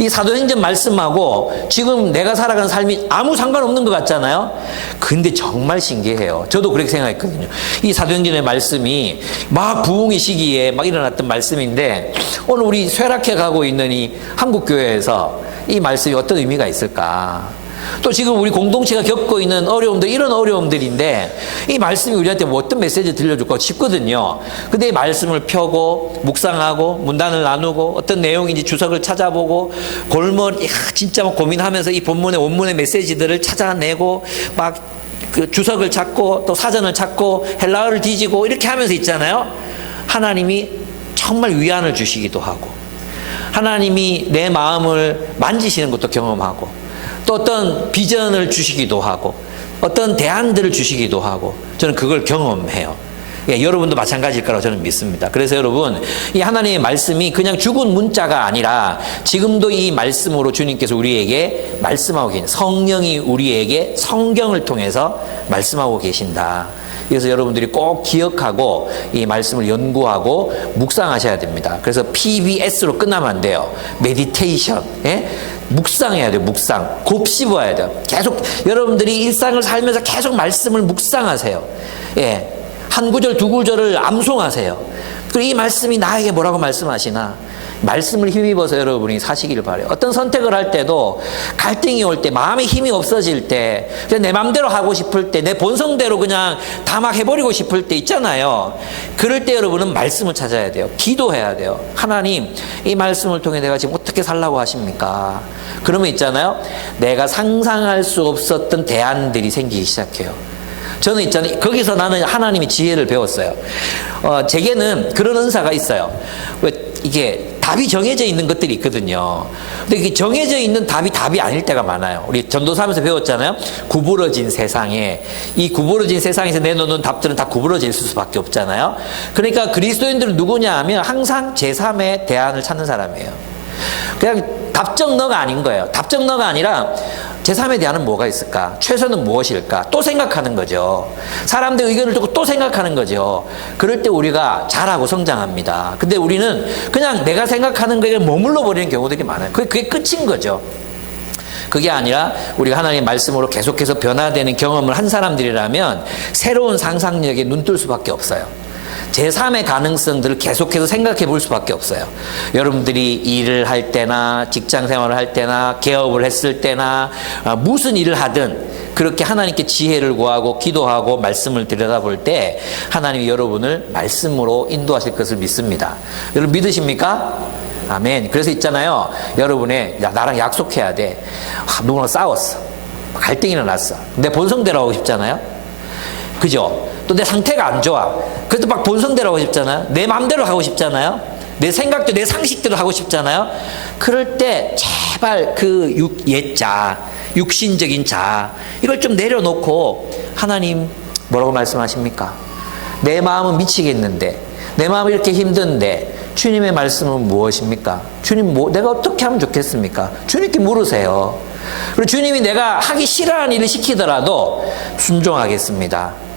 이 사도행전 말씀하고 지금 내가 살아가는 삶이 아무 상관없는 것 같잖아요. 근데 정말 신기해요. 저도 그렇게 생각했거든요. 이 사도행전의 말씀이 막 부흥의 시기에 막 일어났던 말씀인데, 오늘 우리 쇠락해 가고 있는 이 한국교회에서 이 말씀이 어떤 의미가 있을까? 또 지금 우리 공동체가 겪고 있는 어려움들, 이런 어려움들인데 이 말씀이 우리한테 뭐 어떤 메시지 들려줄까 싶거든요. 근데 이 말씀을 펴고 묵상하고 문단을 나누고 어떤 내용인지 주석을 찾아보고 진짜 막 고민하면서 이 본문의 원문의 메시지들을 찾아내고 막 그 주석을 찾고 또 사전을 찾고 헬라어를 뒤지고 이렇게 하면서 있잖아요. 하나님이 정말 위안을 주시기도 하고, 하나님이 내 마음을 만지시는 것도 경험하고, 또 어떤 비전을 주시기도 하고, 어떤 대안들을 주시기도 하고, 저는 그걸 경험해요. 여러분도 마찬가지일 거라고 저는 믿습니다. 그래서 여러분, 이 하나님의 말씀이 그냥 죽은 문자가 아니라 지금도 이 말씀으로 주님께서 우리에게 말씀하고 계신, 성령이 우리에게 성경을 통해서 말씀하고 계신다. 그래서 여러분들이 꼭 기억하고 이 말씀을 연구하고 묵상하셔야 됩니다. 그래서 PBS로 끝나면 안 돼요. 메디테이션. 묵상해야 돼요. 묵상. 곱씹어야 돼요. 계속 여러분들이 일상을 살면서 계속 말씀을 묵상하세요. 한 구절 두 구절을 암송하세요. 그리고 이 말씀이 나에게 뭐라고 말씀하시나, 말씀을 힘입어서 여러분이 사시기를 바라요. 어떤 선택을 할 때도 갈등이 올 때, 마음에 힘이 없어질 때, 그냥 내 마음대로 하고 싶을 때, 내 본성대로 그냥 다 막 해버리고 싶을 때 있잖아요. 그럴 때 여러분은 말씀을 찾아야 돼요. 기도해야 돼요. 하나님, 이 말씀을 통해 내가 지금 어떻게 살라고 하십니까? 그러면 있잖아요, 내가 상상할 수 없었던 대안들이 생기기 시작해요. 저는 있잖아요, 거기서 나는 하나님의 지혜를 배웠어요. 제게는 그런 은사가 있어요. 왜 이게 답이 정해져 있는 것들이 있거든요. 근데 이게 정해져 있는 답이 아닐 때가 많아요. 우리 전도사하면서 배웠잖아요. 구부러진 세상에, 이 구부러진 세상에서 내놓는 답들은 다 구부러질 수밖에 없잖아요. 그러니까 그리스도인들은 누구냐 하면 항상 제3의 대안을 찾는 사람이에요. 그냥 답정너가 아닌 거예요. 답정너가 아니라 제3에 대안은 뭐가 있을까? 최선은 무엇일까? 또 생각하는 거죠. 사람들 의견을 듣고 또 생각하는 거죠. 그럴 때 우리가 잘하고 성장합니다. 근데 우리는 그냥 내가 생각하는 거에 머물러 버리는 경우들이 많아요. 그게 끝인 거죠. 그게 아니라 우리가 하나님의 말씀으로 계속해서 변화되는 경험을 한 사람들이라면 새로운 상상력에 눈뜰 수밖에 없어요. 제3의 가능성들을 계속해서 생각해 볼 수밖에 없어요. 여러분들이 일을 할 때나 직장 생활을 할 때나 개업을 했을 때나 무슨 일을 하든 그렇게 하나님께 지혜를 구하고 기도하고 말씀을 들여다볼 때 하나님이 여러분을 말씀으로 인도하실 것을 믿습니다. 여러분 믿으십니까? 아멘. 그래서 있잖아요. 여러분의 나랑 약속해야 돼. 누구랑 싸웠어. 갈등이 일어났어. 내 본성대로 하고 싶잖아요. 그죠? 또 내 상태가 안 좋아. 그래도 막 본성대로 하고 싶잖아요. 내 마음대로 하고 싶잖아요. 내 생각도 내 상식대로 하고 싶잖아요. 그럴 때 제발 그 옛자, 육신적인 자 이걸 좀 내려놓고 하나님 뭐라고 말씀하십니까? 내 마음은 미치겠는데 내 마음은 이렇게 힘든데 주님의 말씀은 무엇입니까? 주님 내가 어떻게 하면 좋겠습니까? 주님께 물으세요. 그리고 주님이 내가 하기 싫어하는 일을 시키더라도 순종하겠습니다.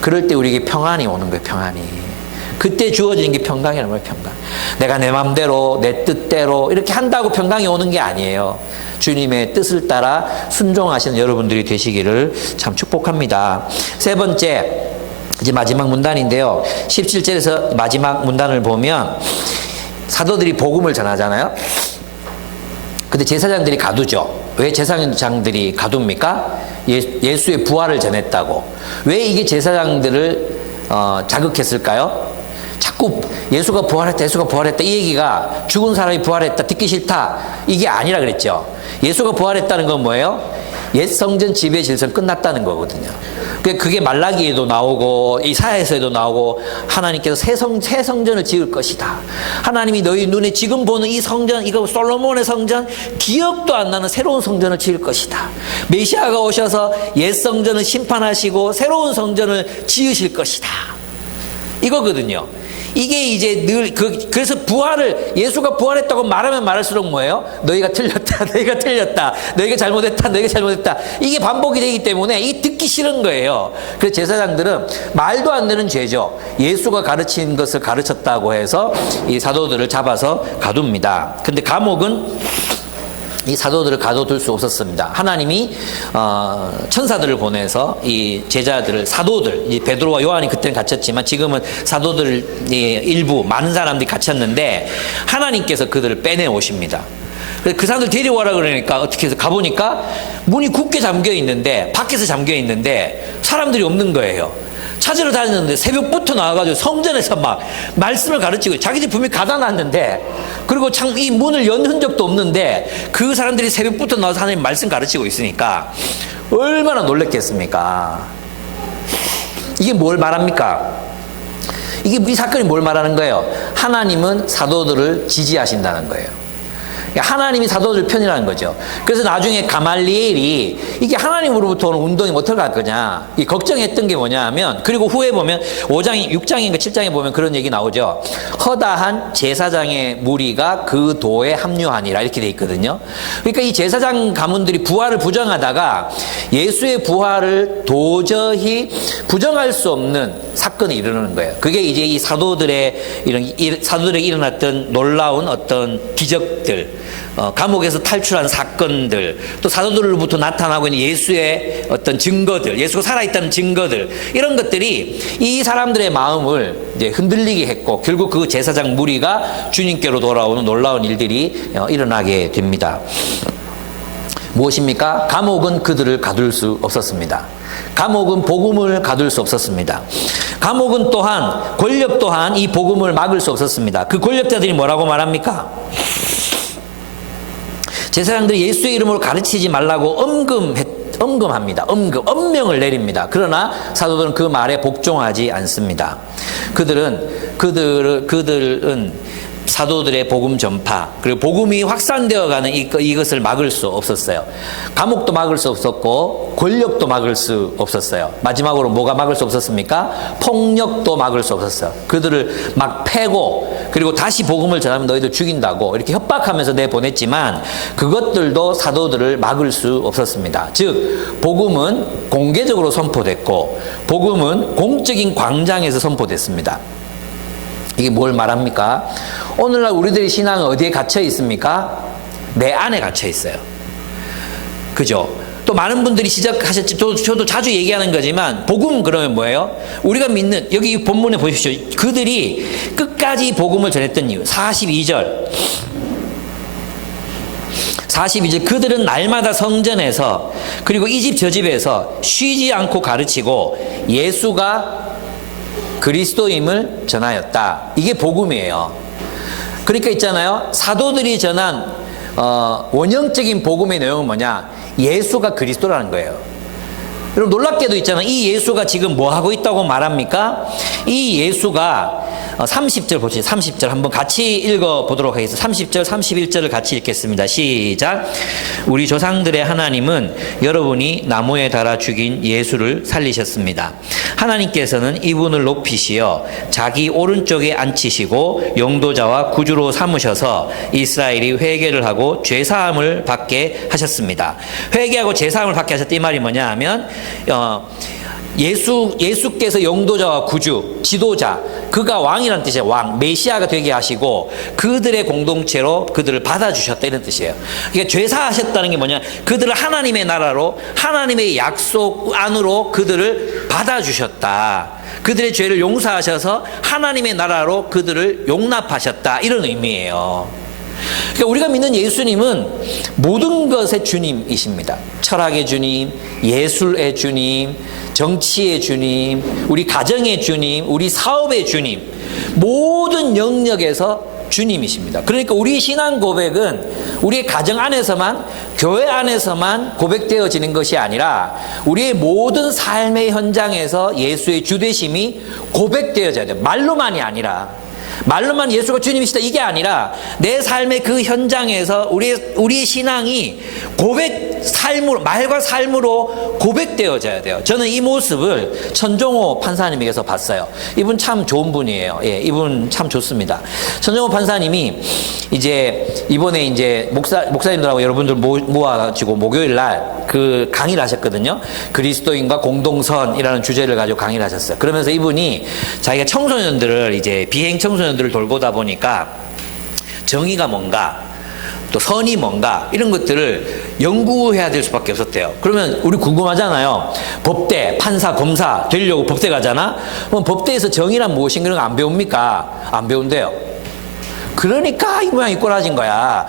그럴 때 우리에게 평안이 오는 거예요. 평안이. 그때 주어지는 게 평강이라는 거예요. 평강. 내가 내 마음대로 내 뜻대로 이렇게 한다고 평강이 오는 게 아니에요. 주님의 뜻을 따라 순종하시는 여러분들이 되시기를 참 축복합니다. 세 번째, 이제 마지막 문단인데요. 17절에서 마지막 문단을 보면 사도들이 복음을 전하잖아요. 근데 제사장들이 가두죠. 왜 제사장들이 가둡니까? 예수의 부활을 전했다고. 왜 이게 제사장들을 자극했을까요? 자꾸 예수가 부활했다, 예수가 부활했다 이 얘기가 죽은 사람이 부활했다, 듣기 싫다 이게 아니라 그랬죠. 예수가 부활했다는 건 뭐예요? 옛 성전 지배 질서는 끝났다는 거거든요. 그게 말라기에도 나오고 이사야에서도 나오고 하나님께서 새 성전을 지을 것이다. 하나님이 너희 눈에 지금 보는 이 성전, 이거 솔로몬의 성전, 기억도 안 나는 새로운 성전을 지을 것이다. 메시아가 오셔서 옛 성전을 심판하시고 새로운 성전을 지으실 것이다. 이거거든요. 이게 이제 늘 그래서 예수가 부활했다고 말하면 말할수록 뭐예요? 너희가 틀렸다, 너희가 틀렸다, 너희가 잘못했다, 너희가 잘못했다. 이게 반복이 되기 때문에 이 듣기 싫은 거예요. 그래서 제사장들은 말도 안 되는 죄죠. 예수가 가르친 것을 가르쳤다고 해서 이 사도들을 잡아서 가둡니다. 근데 감옥은 이 사도들을 가둬둘 수 없었습니다. 하나님이 천사들을 보내서 이 제자들을 사도들, 이 베드로와 요한이 그때는 갇혔지만 지금은 사도들 일부 많은 사람들이 갇혔는데 하나님께서 그들을 빼내 오십니다. 그 사람들 데려와라 그러니까 어떻게 해서 가보니까 문이 굳게 잠겨 있는데 밖에서 잠겨 있는데 사람들이 없는 거예요. 찾으러 다녔는데 새벽부터 나와가지고 성전에서 막 말씀을 가르치고 자기들 분명히 가다놨는데 그리고 참 이 문을 연 흔적도 없는데 그 사람들이 새벽부터 나와서 하나님 말씀 가르치고 있으니까 얼마나 놀랬겠습니까? 이게 뭘 말합니까? 이 사건이 뭘 말하는 거예요? 하나님은 사도들을 지지하신다는 거예요. 하나님이 사도들 편이라는 거죠. 그래서 나중에 가말리엘이 이게 하나님으로부터 오는 운동이 어떻게 갈 거냐 이 걱정했던 게 뭐냐 하면 그리고 후에 보면 5장, 6장인가 7장에 보면 그런 얘기 나오죠. 허다한 제사장의 무리가 그 도에 합류하니라 이렇게 돼 있거든요. 그러니까 이 제사장 가문들이 부활을 부정하다가 예수의 부활을 도저히 부정할 수 없는 사건이 일어나는 거예요. 그게 이제 이 사도들에게 일어났던 놀라운 어떤 기적들, 감옥에서 탈출한 사건들, 또 사도들로부터 나타나고 있는 예수의 어떤 증거들, 예수가 살아있다는 증거들, 이런 것들이 이 사람들의 마음을 이제 흔들리게 했고 결국 그 제사장 무리가 주님께로 돌아오는 놀라운 일들이 일어나게 됩니다. 무엇입니까? 감옥은 그들을 가둘 수 없었습니다. 감옥은 복음을 가둘 수 없었습니다. 감옥은 또한 권력 또한 이 복음을 막을 수 없었습니다. 그 권력자들이 뭐라고 말합니까? 제사장들이 예수의 이름으로 가르치지 말라고 엄금합니다. 엄명을 내립니다. 그러나 사도들은 그 말에 복종하지 않습니다. 그들은 사도들의 복음 전파, 그리고 복음이 확산되어가는 이것을 막을 수 없었어요. 감옥도 막을 수 없었고 권력도 막을 수 없었어요. 마지막으로 뭐가 막을 수 없었습니까? 폭력도 막을 수 없었어요. 그들을 막 패고 그리고 다시 복음을 전하면 너희들 죽인다고 이렇게 협박하면서 내보냈지만 그것들도 사도들을 막을 수 없었습니다. 즉 복음은 공개적으로 선포됐고 복음은 공적인 광장에서 선포됐습니다. 이게 뭘 말합니까? 오늘날 우리들의 신앙은 어디에 갇혀 있습니까? 내 안에 갇혀 있어요. 그죠? 또 많은 분들이 시작하셨지, 저도 자주 얘기하는 거지만, 복음 그러면 뭐예요? 우리가 믿는, 여기 본문에 보십시오. 그들이 끝까지 복음을 전했던 이유. 42절. 그들은 날마다 성전에서, 그리고 이 집 저 집에서 쉬지 않고 가르치고 예수가 그리스도임을 전하였다. 이게 복음이에요. 그러니까 있잖아요. 사도들이 전한 원형적인 복음의 내용은 뭐냐? 예수가 그리스도라는 거예요. 여러분 놀랍게도 있잖아요. 이 예수가 지금 뭐 하고 있다고 말합니까? 이 예수가 30절 보시죠. 30절 한번 같이 읽어보도록 하겠습니다. 30절, 31절을 같이 읽겠습니다. 시작. 우리 조상들의 하나님은 여러분이 나무에 달아 죽인 예수를 살리셨습니다. 하나님께서는 이분을 높이시어 자기 오른쪽에 앉히시고 용도자와 구주로 삼으셔서 이스라엘이 회개를 하고 죄사함을 받게 하셨습니다. 회개하고 죄사함을 받게 하셨다. 이 말이 뭐냐 하면 예수께서 용도자와 구주, 지도자, 그가 왕이라는 뜻이에요. 왕, 메시아가 되게 하시고 그들의 공동체로 그들을 받아주셨다 이런 뜻이에요. 그러니까 죄사하셨다는 게 뭐냐? 그들을 하나님의 나라로 하나님의 약속 안으로 그들을 받아주셨다. 그들의 죄를 용서하셔서 하나님의 나라로 그들을 용납하셨다 이런 의미예요. 그러니까 우리가 믿는 예수님은 모든 것의 주님이십니다. 철학의 주님, 예술의 주님, 정치의 주님, 우리 가정의 주님, 우리 사업의 주님, 모든 영역에서 주님이십니다. 그러니까 우리 신앙 고백은 우리의 가정 안에서만, 교회 안에서만 고백되어지는 것이 아니라 우리의 모든 삶의 현장에서 예수의 주되심이 고백되어져야 돼요. 말로만이 아니라. 말로만 예수가 주님이시다 이게 아니라 내 삶의 그 현장에서 우리의 신앙이 삶으로, 말과 삶으로 고백되어져야 돼요. 저는 이 모습을 천종호 판사님에게서 봤어요. 이분 참 좋은 분이에요. 예, 이분 참 좋습니다. 천종호 판사님이 이번에 목사님들하고 여러분들 모아가지고 목요일 날 그 강의를 하셨거든요. 그리스도인과 공동선이라는 주제를 가지고 강의를 하셨어요. 그러면서 이분이 자기가 청소년들을 비행 청소년들을 돌보다 보니까 정의가 뭔가 또 선이 뭔가 이런 것들을 연구해야 될 수밖에 없었대요. 그러면 우리 궁금하잖아요. 법대, 판사, 검사 되려고 법대 가잖아? 그럼 법대에서 정의란 무엇인가 이런 거 안 배웁니까? 안 배운대요. 그러니까 이 모양이 꼬라진 거야.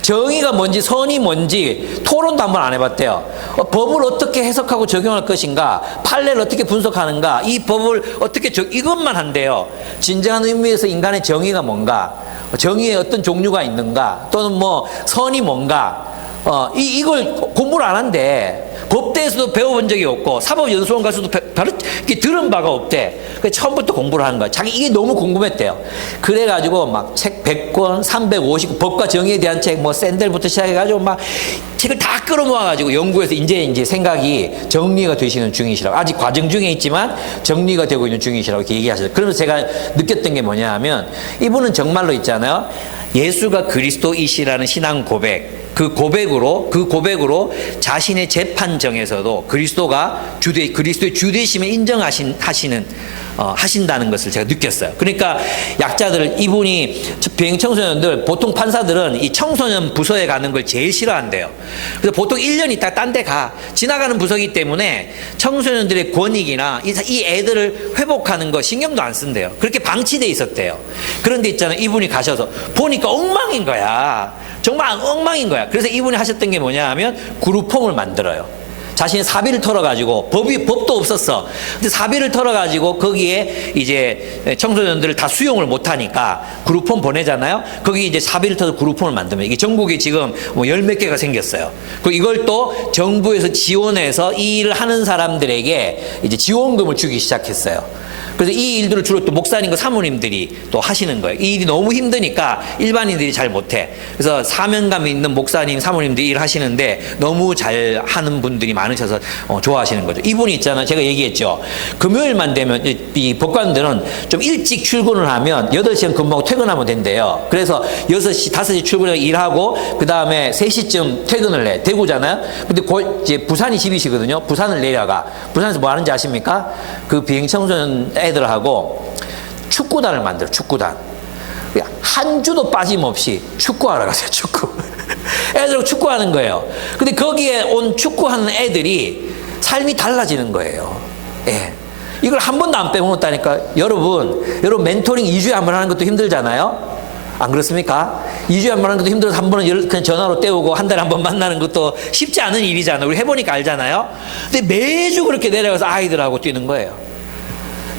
정의가 뭔지 선이 뭔지 토론도 한번 안 해봤대요. 법을 어떻게 해석하고 적용할 것인가, 판례를 어떻게 분석하는가, 이 법을 어떻게 이것만 한대요. 진정한 의미에서 인간의 정의가 뭔가, 정의의 어떤 종류가 있는가, 또는 뭐 선이 뭔가, 이걸 공부를 안 한대. 법대에서도 배워본 적이 없고 사법연수원 가서도 들은 바가 없대. 그래서 처음부터 공부를 하는 거야. 자기 이게 너무 궁금했대요. 그래가지고 막 책 100권, 350권, 법과 정의에 대한 책, 뭐 샌델부터 시작해가지고 막 책을 다 끌어모아가지고 연구해서 이제 생각이 정리가 되시는 중이시라고. 아직 과정 중에 있지만 정리가 되고 있는 중이시라고 이렇게 얘기하셨어요. 그러면서 제가 느꼈던 게 뭐냐 하면 이분은 정말로 있잖아요. 예수가 그리스도이시라는 신앙 고백, 그 고백으로 자신의 재판정에서도 그리스도의 주되심을 하신다는 것을 제가 느꼈어요. 그러니까 이분이 비행 청소년들, 보통 판사들은 이 청소년 부서에 가는 걸 제일 싫어한대요. 그래서 보통 1년 있다가 딴 데 지나가는 부서이기 때문에 청소년들의 권익이나 이 애들을 회복하는 거 신경도 안 쓴대요. 그렇게 방치돼 있었대요. 그런데 있잖아요. 이분이 가셔서 보니까 엉망인 거야. 정말 엉망인 거야. 그래서 이분이 하셨던 게 뭐냐 하면 그룹홈을 만들어요. 자신의 사비를 털어가지고 법도 없었어. 근데 사비를 털어가지고 거기에 이제 청소년들을 다 수용을 못하니까 그룹홈 보내잖아요. 거기 이제 사비를 털어서 그룹홈을 만들면 이게 전국에 지금 뭐 열 몇 개가 생겼어요. 그리고 이걸 또 정부에서 지원해서 이 일을 하는 사람들에게 이제 지원금을 주기 시작했어요. 그래서 이 일들을 주로 또 목사님과 사모님들이 또 하시는 거예요. 이 일이 너무 힘드니까 일반인들이 잘 못해. 그래서 사명감 있는 목사님, 사모님들이 일을 하시는데 너무 잘 하는 분들이 많으셔서 좋아하시는 거죠. 이분이 있잖아요. 제가 얘기했죠. 금요일만 되면 이 법관들은 좀 일찍 출근을 하면 8시간 근무하고 퇴근하면 된대요. 그래서 6시, 5시 출근해서 일하고 그 다음에 3시쯤 퇴근을 해. 대구잖아요. 근데 이제 부산이 집이시거든요. 부산을 내려가. 부산에서 뭐 하는지 아십니까? 그 비행 청소년 애들하고 축구단을 만들어. 축구단. 한 주도 빠짐없이 축구하러 가세요. 축구. 애들하고 축구하는 거예요. 근데 거기에 온 축구하는 애들이 삶이 달라지는 거예요. 예. 이걸 한 번도 안 빼먹었다니까. 여러분 멘토링 2주에 한 번 하는 것도 힘들잖아요. 안 그렇습니까? 2주에 한 번 하는 것도 힘들어서 한 번은 그냥 전화로 때우고 한 달에 한 번 만나는 것도 쉽지 않은 일이잖아요. 우리 해보니까 알잖아요. 근데 매주 그렇게 내려가서 아이들하고 뛰는 거예요.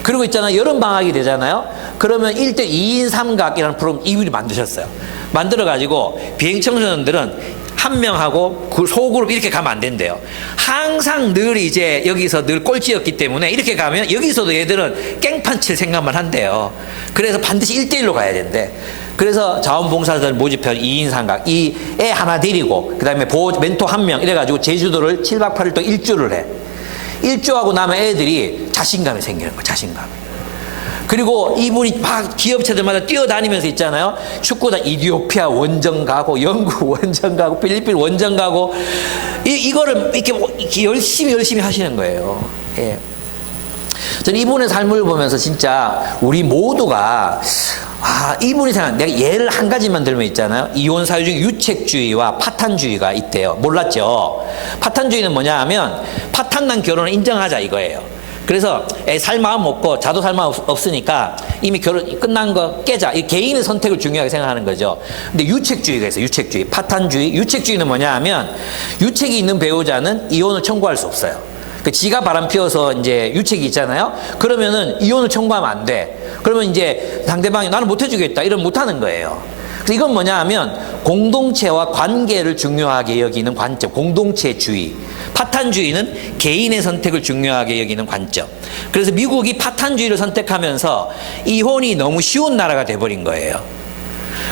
그리고 있잖아요. 여름방학이 되잖아요. 그러면 1대 2인 삼각이라는 프로그램 이분이 만드셨어요. 만들어가지고 비행청소년들은 한 명하고 그 소그룹 이렇게 가면 안 된대요. 항상 늘 이제 여기서 늘 꼴찌였기 때문에 이렇게 가면 여기서도 얘들은 깽판 칠 생각만 한대요. 그래서 반드시 1대1로 가야 된대. 그래서 자원봉사자들 모집해서 2인 삼각, 이 애 하나 데리고 그 다음에 멘토 한 명 이래가지고 제주도를 7박 8일 동안 일주를 해. 일주하고 나면 애들이 자신감이 생기는 거야. 자신감. 그리고 이분이 막 기업체들마다 뛰어다니면서 있잖아요. 축구단 이디오피아 원정 가고 영국 원정 가고 필리핀 원정 가고 이거를 이렇게 열심히 하시는 거예요. 예. 저는 이분의 삶을 보면서 진짜 우리 모두가 이분이 생각, 내가 예를 한 가지만 들면 있잖아요. 이혼 사유 중에 유책주의와 파탄주의가 있대요. 몰랐죠? 파탄주의는 뭐냐 하면 파탄난 결혼을 인정하자 이거예요. 그래서 살 마음 없고 자도 살 마음 없으니까 이미 결혼 끝난 거 깨자. 이 개인의 선택을 중요하게 생각하는 거죠. 근데 유책주의가 있어요. 유책주의, 파탄주의. 유책주의는 뭐냐 하면 유책이 있는 배우자는 이혼을 청구할 수 없어요. 그 지가 바람 피워서 이제 유책이 있잖아요. 그러면은 이혼을 청구하면 안 돼. 그러면 이제 상대방이 나는 못 해주겠다. 이러면 못 하는 거예요. 그래서 이건 뭐냐 하면 공동체와 관계를 중요하게 여기는 관점. 공동체주의. 파탄주의는 개인의 선택을 중요하게 여기는 관점. 그래서 미국이 파탄주의를 선택하면서 이혼이 너무 쉬운 나라가 돼버린 거예요.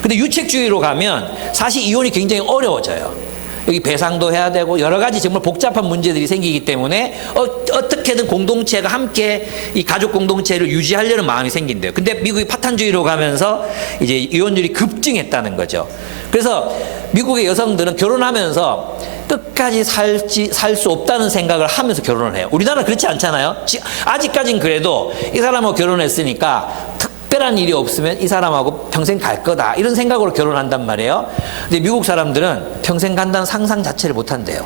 근데 유책주의로 가면 사실 이혼이 굉장히 어려워져요. 여기 배상도 해야 되고 여러 가지 정말 복잡한 문제들이 생기기 때문에 어떻게든 공동체가 함께 이 가족 공동체를 유지하려는 마음이 생긴대요. 근데 미국이 파탄주의로 가면서 이제 이혼율이 급증했다는 거죠. 그래서 미국의 여성들은 결혼하면서 끝까지 살 수 없다는 생각을 하면서 결혼을 해요. 우리나라는 그렇지 않잖아요. 아직까진 그래도 이 사람하고 결혼했으니까 특별한 일이 없으면 이 사람하고 평생 갈 거다 이런 생각으로 결혼한단 말이에요. 근데 미국 사람들은 평생 간다는 상상 자체를 못 한대요.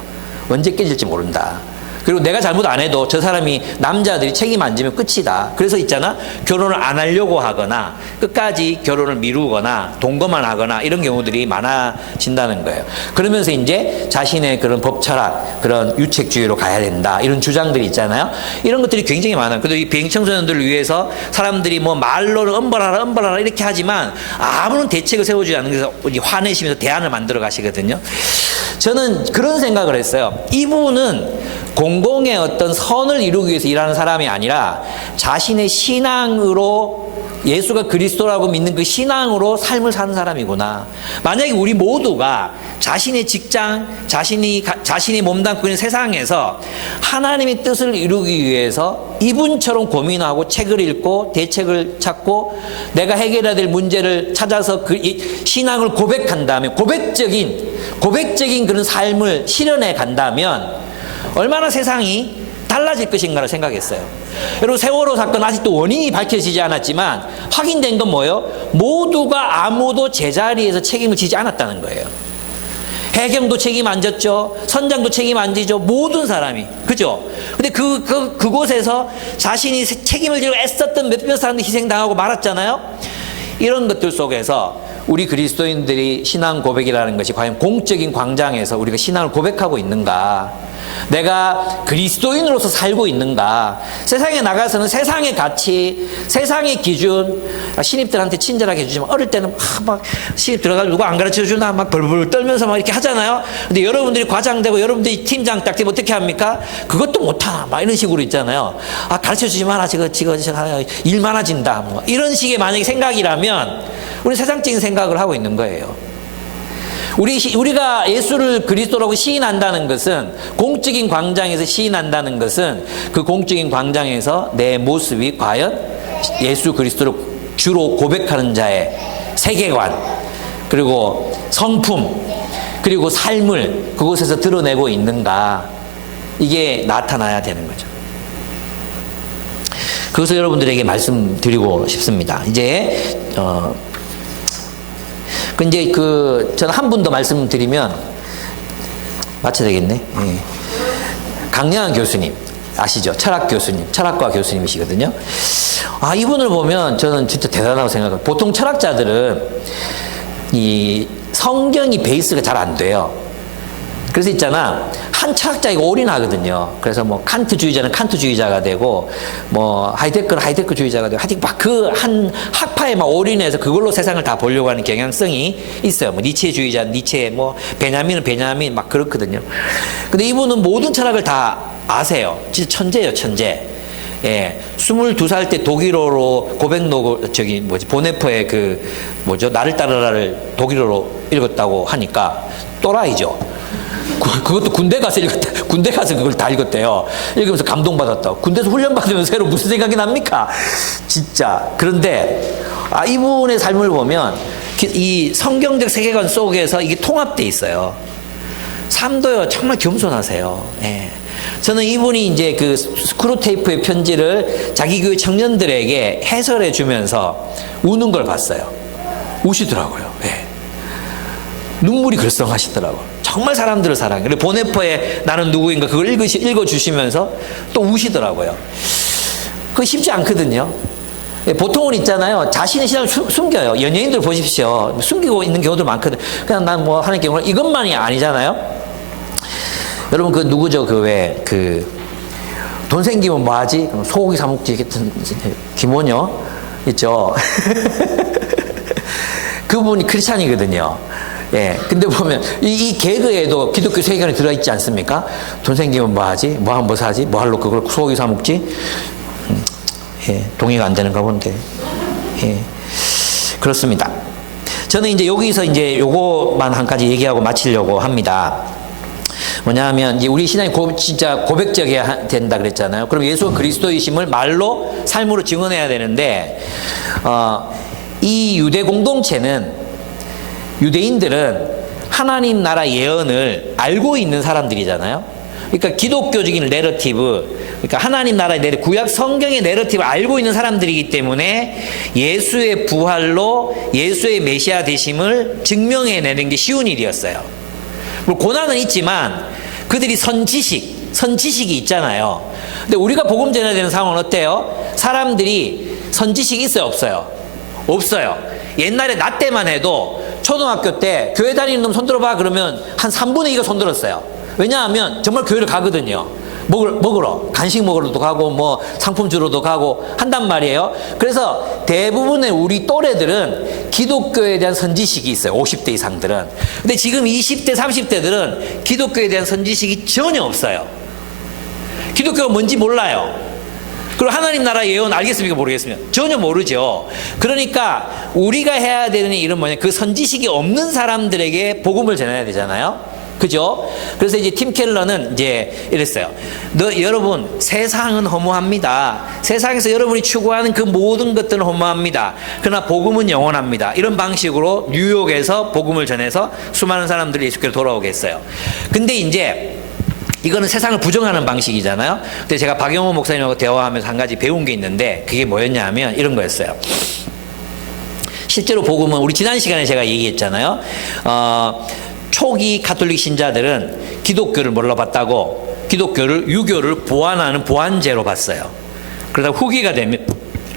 언제 깨질지 모른다. 그리고 내가 잘못 안 해도 저 사람이 남자들이 책임 안 지면 끝이다. 그래서 있잖아. 결혼을 안 하려고 하거나 끝까지 결혼을 미루거나 동거만 하거나 이런 경우들이 많아진다는 거예요. 그러면서 이제 자신의 그런 법 철학, 그런 유책주의로 가야 된다. 이런 주장들이 있잖아요. 이런 것들이 굉장히 많아요. 그래도 이 비행 청소년들을 위해서 사람들이 뭐 말로는 엄벌하라 이렇게 하지만 아무런 대책을 세워주지 않는 데서 화내시면서 대안을 만들어 가시거든요. 저는 그런 생각을 했어요. 이분은 공공의 어떤 선을 이루기 위해서 일하는 사람이 아니라 자신의 신앙으로 예수가 그리스도라고 믿는 그 신앙으로 삶을 사는 사람이구나. 만약에 우리 모두가 자신의 직장, 자신이 몸담고 있는 세상에서 하나님의 뜻을 이루기 위해서 이분처럼 고민하고 책을 읽고 대책을 찾고 내가 해결해야 될 문제를 찾아서 그 신앙을 고백한다면 고백적인 그런 삶을 실현해 간다면 얼마나 세상이 달라질 것인가를 생각했어요. 여러분 세월호 사건 아직도 원인이 밝혀지지 않았지만 확인된 건 뭐예요? 모두가 아무도 제자리에서 책임을 지지 않았다는 거예요. 해경도 책임 안 졌죠. 선장도 책임 안 지죠. 모든 사람이. 그죠? 근데 그곳에서 자신이 책임을 지고 애썼던 몇몇 사람들이 희생당하고 말았잖아요. 이런 것들 속에서 우리 그리스도인들이 신앙 고백이라는 것이 과연 공적인 광장에서 우리가 신앙을 고백하고 있는가? 내가 그리스도인으로서 살고 있는가? 세상에 나가서는 세상의 가치, 세상의 기준, 신입들한테 친절하게 해주지만 어릴 때는 막 신입 들어가서 누가 안 가르쳐 주나 막 벌벌 떨면서 막 이렇게 하잖아요. 근데 여러분들이 과장되고 여러분들이 팀장 딱 되면 어떻게 합니까? 그것도 못하나 막 이런 식으로 있잖아요. 가르쳐 주지 마라. 지금 일 많아진다. 뭐 이런 식의 만약에 생각이라면 우리 세상적인 생각을 하고 있는 거예요. 우리가 예수를 그리스도라고 시인한다는 것은, 공적인 광장에서 시인한다는 것은 그 공적인 광장에서 내 모습이 과연 예수 그리스도를 주로 고백하는 자의 세계관, 그리고 성품, 그리고 삶을 그곳에서 드러내고 있는가, 이게 나타나야 되는 거죠. 그것을 여러분들에게 말씀드리고 싶습니다. 이제 저는 한 분 더 말씀드리면 맞춰야 되겠네. 예. 강량한 교수님 아시죠? 철학 교수님, 철학과 교수님이시거든요. 이분을 보면 저는 진짜 대단하다고 생각해요. 보통 철학자들은 이 성경이 베이스가 잘 안 돼요. 그래서 있잖아, 한 철학자가 올인하거든요. 그래서 뭐 칸트주의자는 칸트주의자가 되고, 뭐 하이데크는 하이데크주의자가 되고, 하여튼 막 그 한 학파에 막 올인해서 그걸로 세상을 다 보려고 하는 경향성이 있어요. 뭐 니체주의자는 니체, 뭐 베냐민은 베냐민 막 그렇거든요. 근데 이분은 모든 철학을 다 아세요. 진짜 천재예요, 천재. 예, 22살 때 독일어로 보네퍼의 나를 따르라를 독일어로 읽었다고 하니까 또라이죠. 그것도 군대 가서 읽었다. 군대 가서 그걸 다 읽었대요. 읽으면서 감동받았다. 군대에서 훈련받으면 새로 무슨 생각이 납니까? 진짜. 그런데, 이분의 삶을 보면 이 성경적 세계관 속에서 이게 통합돼 있어요. 삶도요, 정말 겸손하세요. 예. 저는 이분이 이제 그 스크루테이프의 편지를 자기 교회 청년들에게 해설해 주면서 우는 걸 봤어요. 우시더라고요. 예. 눈물이 글썽하시더라고요. 정말 사람들을 사랑해요. 그리고 보네퍼의 나는 누구인가 그걸 읽어주시면서 또 우시더라고요. 그거 쉽지 않거든요. 보통은 있잖아요. 자신의 신앙을 숨겨요. 연예인들 보십시오. 숨기고 있는 경우도 많거든요. 그냥 난 뭐 하는 경우는 이것만이 아니잖아요. 여러분 그 누구죠? 돈 생기면 뭐 하지? 소고기 사 먹지. 김원효 있죠. 그분이 크리스찬이거든요. 예. 근데 보면, 이 개그에도 기독교 세계관이 들어있지 않습니까? 돈 생기면 뭐 하지? 뭐 사지? 뭐 할로 그걸 소고기 사 먹지? 예. 동의가 안 되는가 본데. 예. 그렇습니다. 저는 이제 여기서 이제 요거만 한 가지 얘기하고 마치려고 합니다. 뭐냐면, 이제 우리 신앙이 진짜 고백적이어야 된다 그랬잖아요. 그럼 예수 그리스도이심을 말로, 삶으로 증언해야 되는데, 이 유대 공동체는, 유대인들은 하나님 나라 예언을 알고 있는 사람들이잖아요. 그러니까 기독교적인 내러티브, 그러니까 하나님 나라의 구약 성경의 내러티브를 알고 있는 사람들이기 때문에 예수의 부활로 예수의 메시아 되심을 증명해내는 게 쉬운 일이었어요. 물론 고난은 있지만 그들이 선지식이 있잖아요. 근데 우리가 복음 전해야 되는 상황은 어때요? 사람들이 선지식이 있어요, 없어요? 없어요. 옛날에 나 때만 해도 초등학교 때 교회 다니는 놈 손들어봐 그러면 한 3분의 2가 손들었어요. 왜냐하면 정말 교회를 가거든요. 먹으러, 간식 먹으러도 가고 뭐 상품 주러도 가고 한단 말이에요. 그래서 대부분의 우리 또래들은 기독교에 대한 선지식이 있어요. 50대 이상들은. 근데 지금 20대 30대들은 기독교에 대한 선지식이 전혀 없어요. 기독교가 뭔지 몰라요. 그리고 하나님 나라 예언 알겠습니까? 모르겠습니까? 전혀 모르죠. 그러니까 우리가 해야 되는 일은 뭐냐? 그 선지식이 없는 사람들에게 복음을 전해야 되잖아요. 그죠? 그래서 이제 팀 켈러는 이제 이랬어요. 여러분, 세상은 허무합니다. 세상에서 여러분이 추구하는 그 모든 것들은 허무합니다. 그러나 복음은 영원합니다. 이런 방식으로 뉴욕에서 복음을 전해서 수많은 사람들이 예수께로 돌아오게 했어요. 근데 이제 이거는 세상을 부정하는 방식이잖아요. 근데 제가 박영호 목사님하고 대화하면서 한 가지 배운 게 있는데 그게 뭐였냐 하면 이런 거였어요. 실제로 복음은 우리 지난 시간에 제가 얘기했잖아요. 초기 가톨릭 신자들은 기독교를 뭘로 봤다고? 기독교를 유교를 보완하는 보완제로 봤어요. 그러다 후기가 되면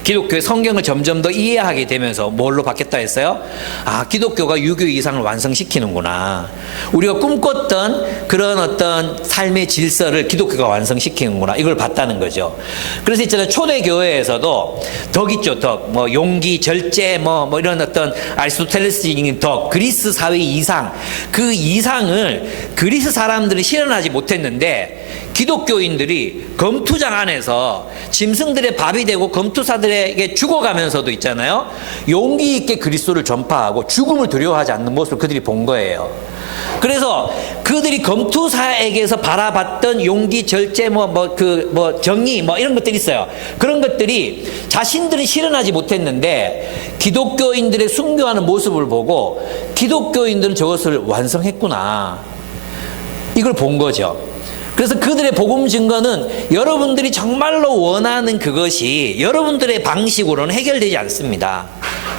기독교의 성경을 점점 더 이해하게 되면서 뭘로 바뀌었다 했어요? 아, 기독교가 유교 이상을 완성시키는구나. 우리가 꿈꿨던 그런 어떤 삶의 질서를 기독교가 완성시키는구나. 이걸 봤다는 거죠. 그래서 있잖아요. 초대교회에서도 덕 있죠. 덕. 뭐 용기, 절제, 뭐 이런 어떤 아리스토텔레스적인 덕, 그리스 사회 이상. 그 이상을 그리스 사람들이 실현하지 못했는데 기독교인들이 검투장 안에서 짐승들의 밥이 되고 검투사들에게 죽어가면서도 있잖아요. 용기 있게 그리스도를 전파하고 죽음을 두려워하지 않는 모습을 그들이 본 거예요. 그래서 그들이 검투사에게서 바라봤던 용기, 절제, 정의, 이런 것들이 있어요. 그런 것들이 자신들은 실현하지 못했는데 기독교인들의 순교하는 모습을 보고 기독교인들은 저것을 완성했구나. 이걸 본 거죠. 그래서 그들의 복음 증거는 여러분들이 정말로 원하는 그것이 여러분들의 방식으로는 해결되지 않습니다.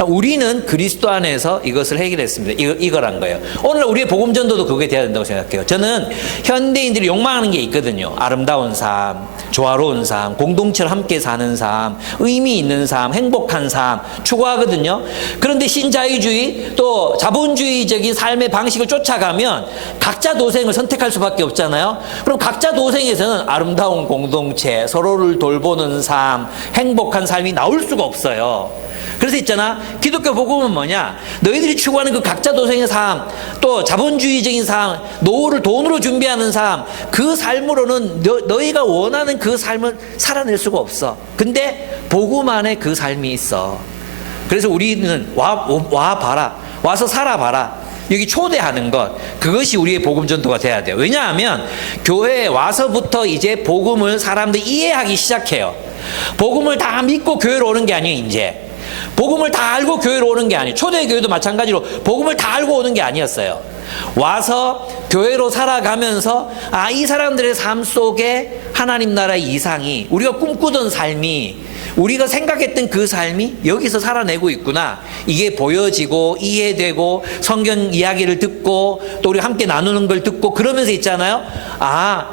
우리는 그리스도 안에서 이것을 해결했습니다. 이거란 거예요. 오늘 우리의 복음 전도도 그게 돼야 된다고 생각해요. 저는 현대인들이 욕망하는 게 있거든요. 아름다운 삶, 조화로운 삶, 공동체를 함께 사는 삶, 의미 있는 삶, 행복한 삶 추구하거든요. 그런데 신자유주의 또 자본주의적인 삶의 방식을 쫓아가면 각자 도생을 선택할 수밖에 없잖아요. 그럼 각자 도생에서는 아름다운 공동체, 서로를 돌보는 삶, 행복한 삶이 나올 수가 없어요. 그래서 있잖아, 기독교 복음은 뭐냐? 너희들이 추구하는 그 각자 도생의 삶, 또 자본주의적인 삶, 노후를 돈으로 준비하는 삶, 그 삶으로는 너희가 원하는 그 삶을 살아낼 수가 없어. 근데 복음 안에 그 삶이 있어. 그래서 우리는 와봐라, 와서 살아봐라. 여기 초대하는 것, 그것이 우리의 복음 전도가 돼야 돼요. 왜냐하면 교회에 와서부터 이제 복음을 사람들이 이해하기 시작해요. 복음을 다 믿고 교회로 오는 게 아니에요. 이제 복음을 다 알고 교회로 오는 게 아니에요. 초대교회도 마찬가지로 복음을 다 알고 오는 게 아니었어요. 와서 교회로 살아가면서 이 사람들의 삶 속에 하나님 나라의 이상이, 우리가 꿈꾸던 삶이, 우리가 생각했던 그 삶이 여기서 살아내고 있구나. 이게 보여지고 이해되고 성경 이야기를 듣고 또 우리 함께 나누는 걸 듣고 그러면서 있잖아요.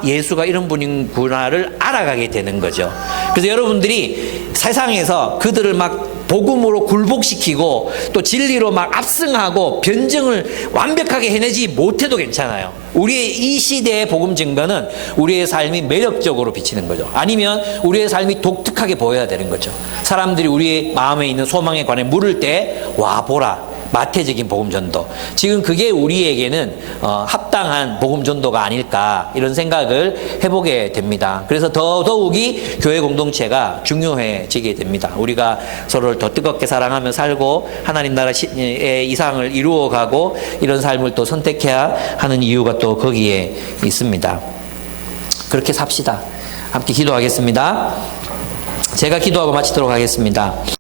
예수가 이런 분이구나를 알아가게 되는 거죠. 그래서 여러분들이 세상에서 그들을 막 복음으로 굴복시키고 또 진리로 막 압승하고 변증을 완벽하게 해내지 못해도 괜찮아요. 우리의 이 시대의 복음 증거는 우리의 삶이 매력적으로 비치는 거죠. 아니면 우리의 삶이 독특하게 보여야 되는 거죠. 사람들이 우리의 마음에 있는 소망에 관해 물을 때 와보라. 마태적인 복음 전도. 지금 그게 우리에게는 합당한 복음 전도가 아닐까 이런 생각을 해보게 됩니다. 그래서 더더욱이 교회 공동체가 중요해지게 됩니다. 우리가 서로를 더 뜨겁게 사랑하며 살고 하나님 나라의 이상을 이루어가고 이런 삶을 또 선택해야 하는 이유가 또 거기에 있습니다. 그렇게 삽시다. 함께 기도하겠습니다. 제가 기도하고 마치도록 하겠습니다.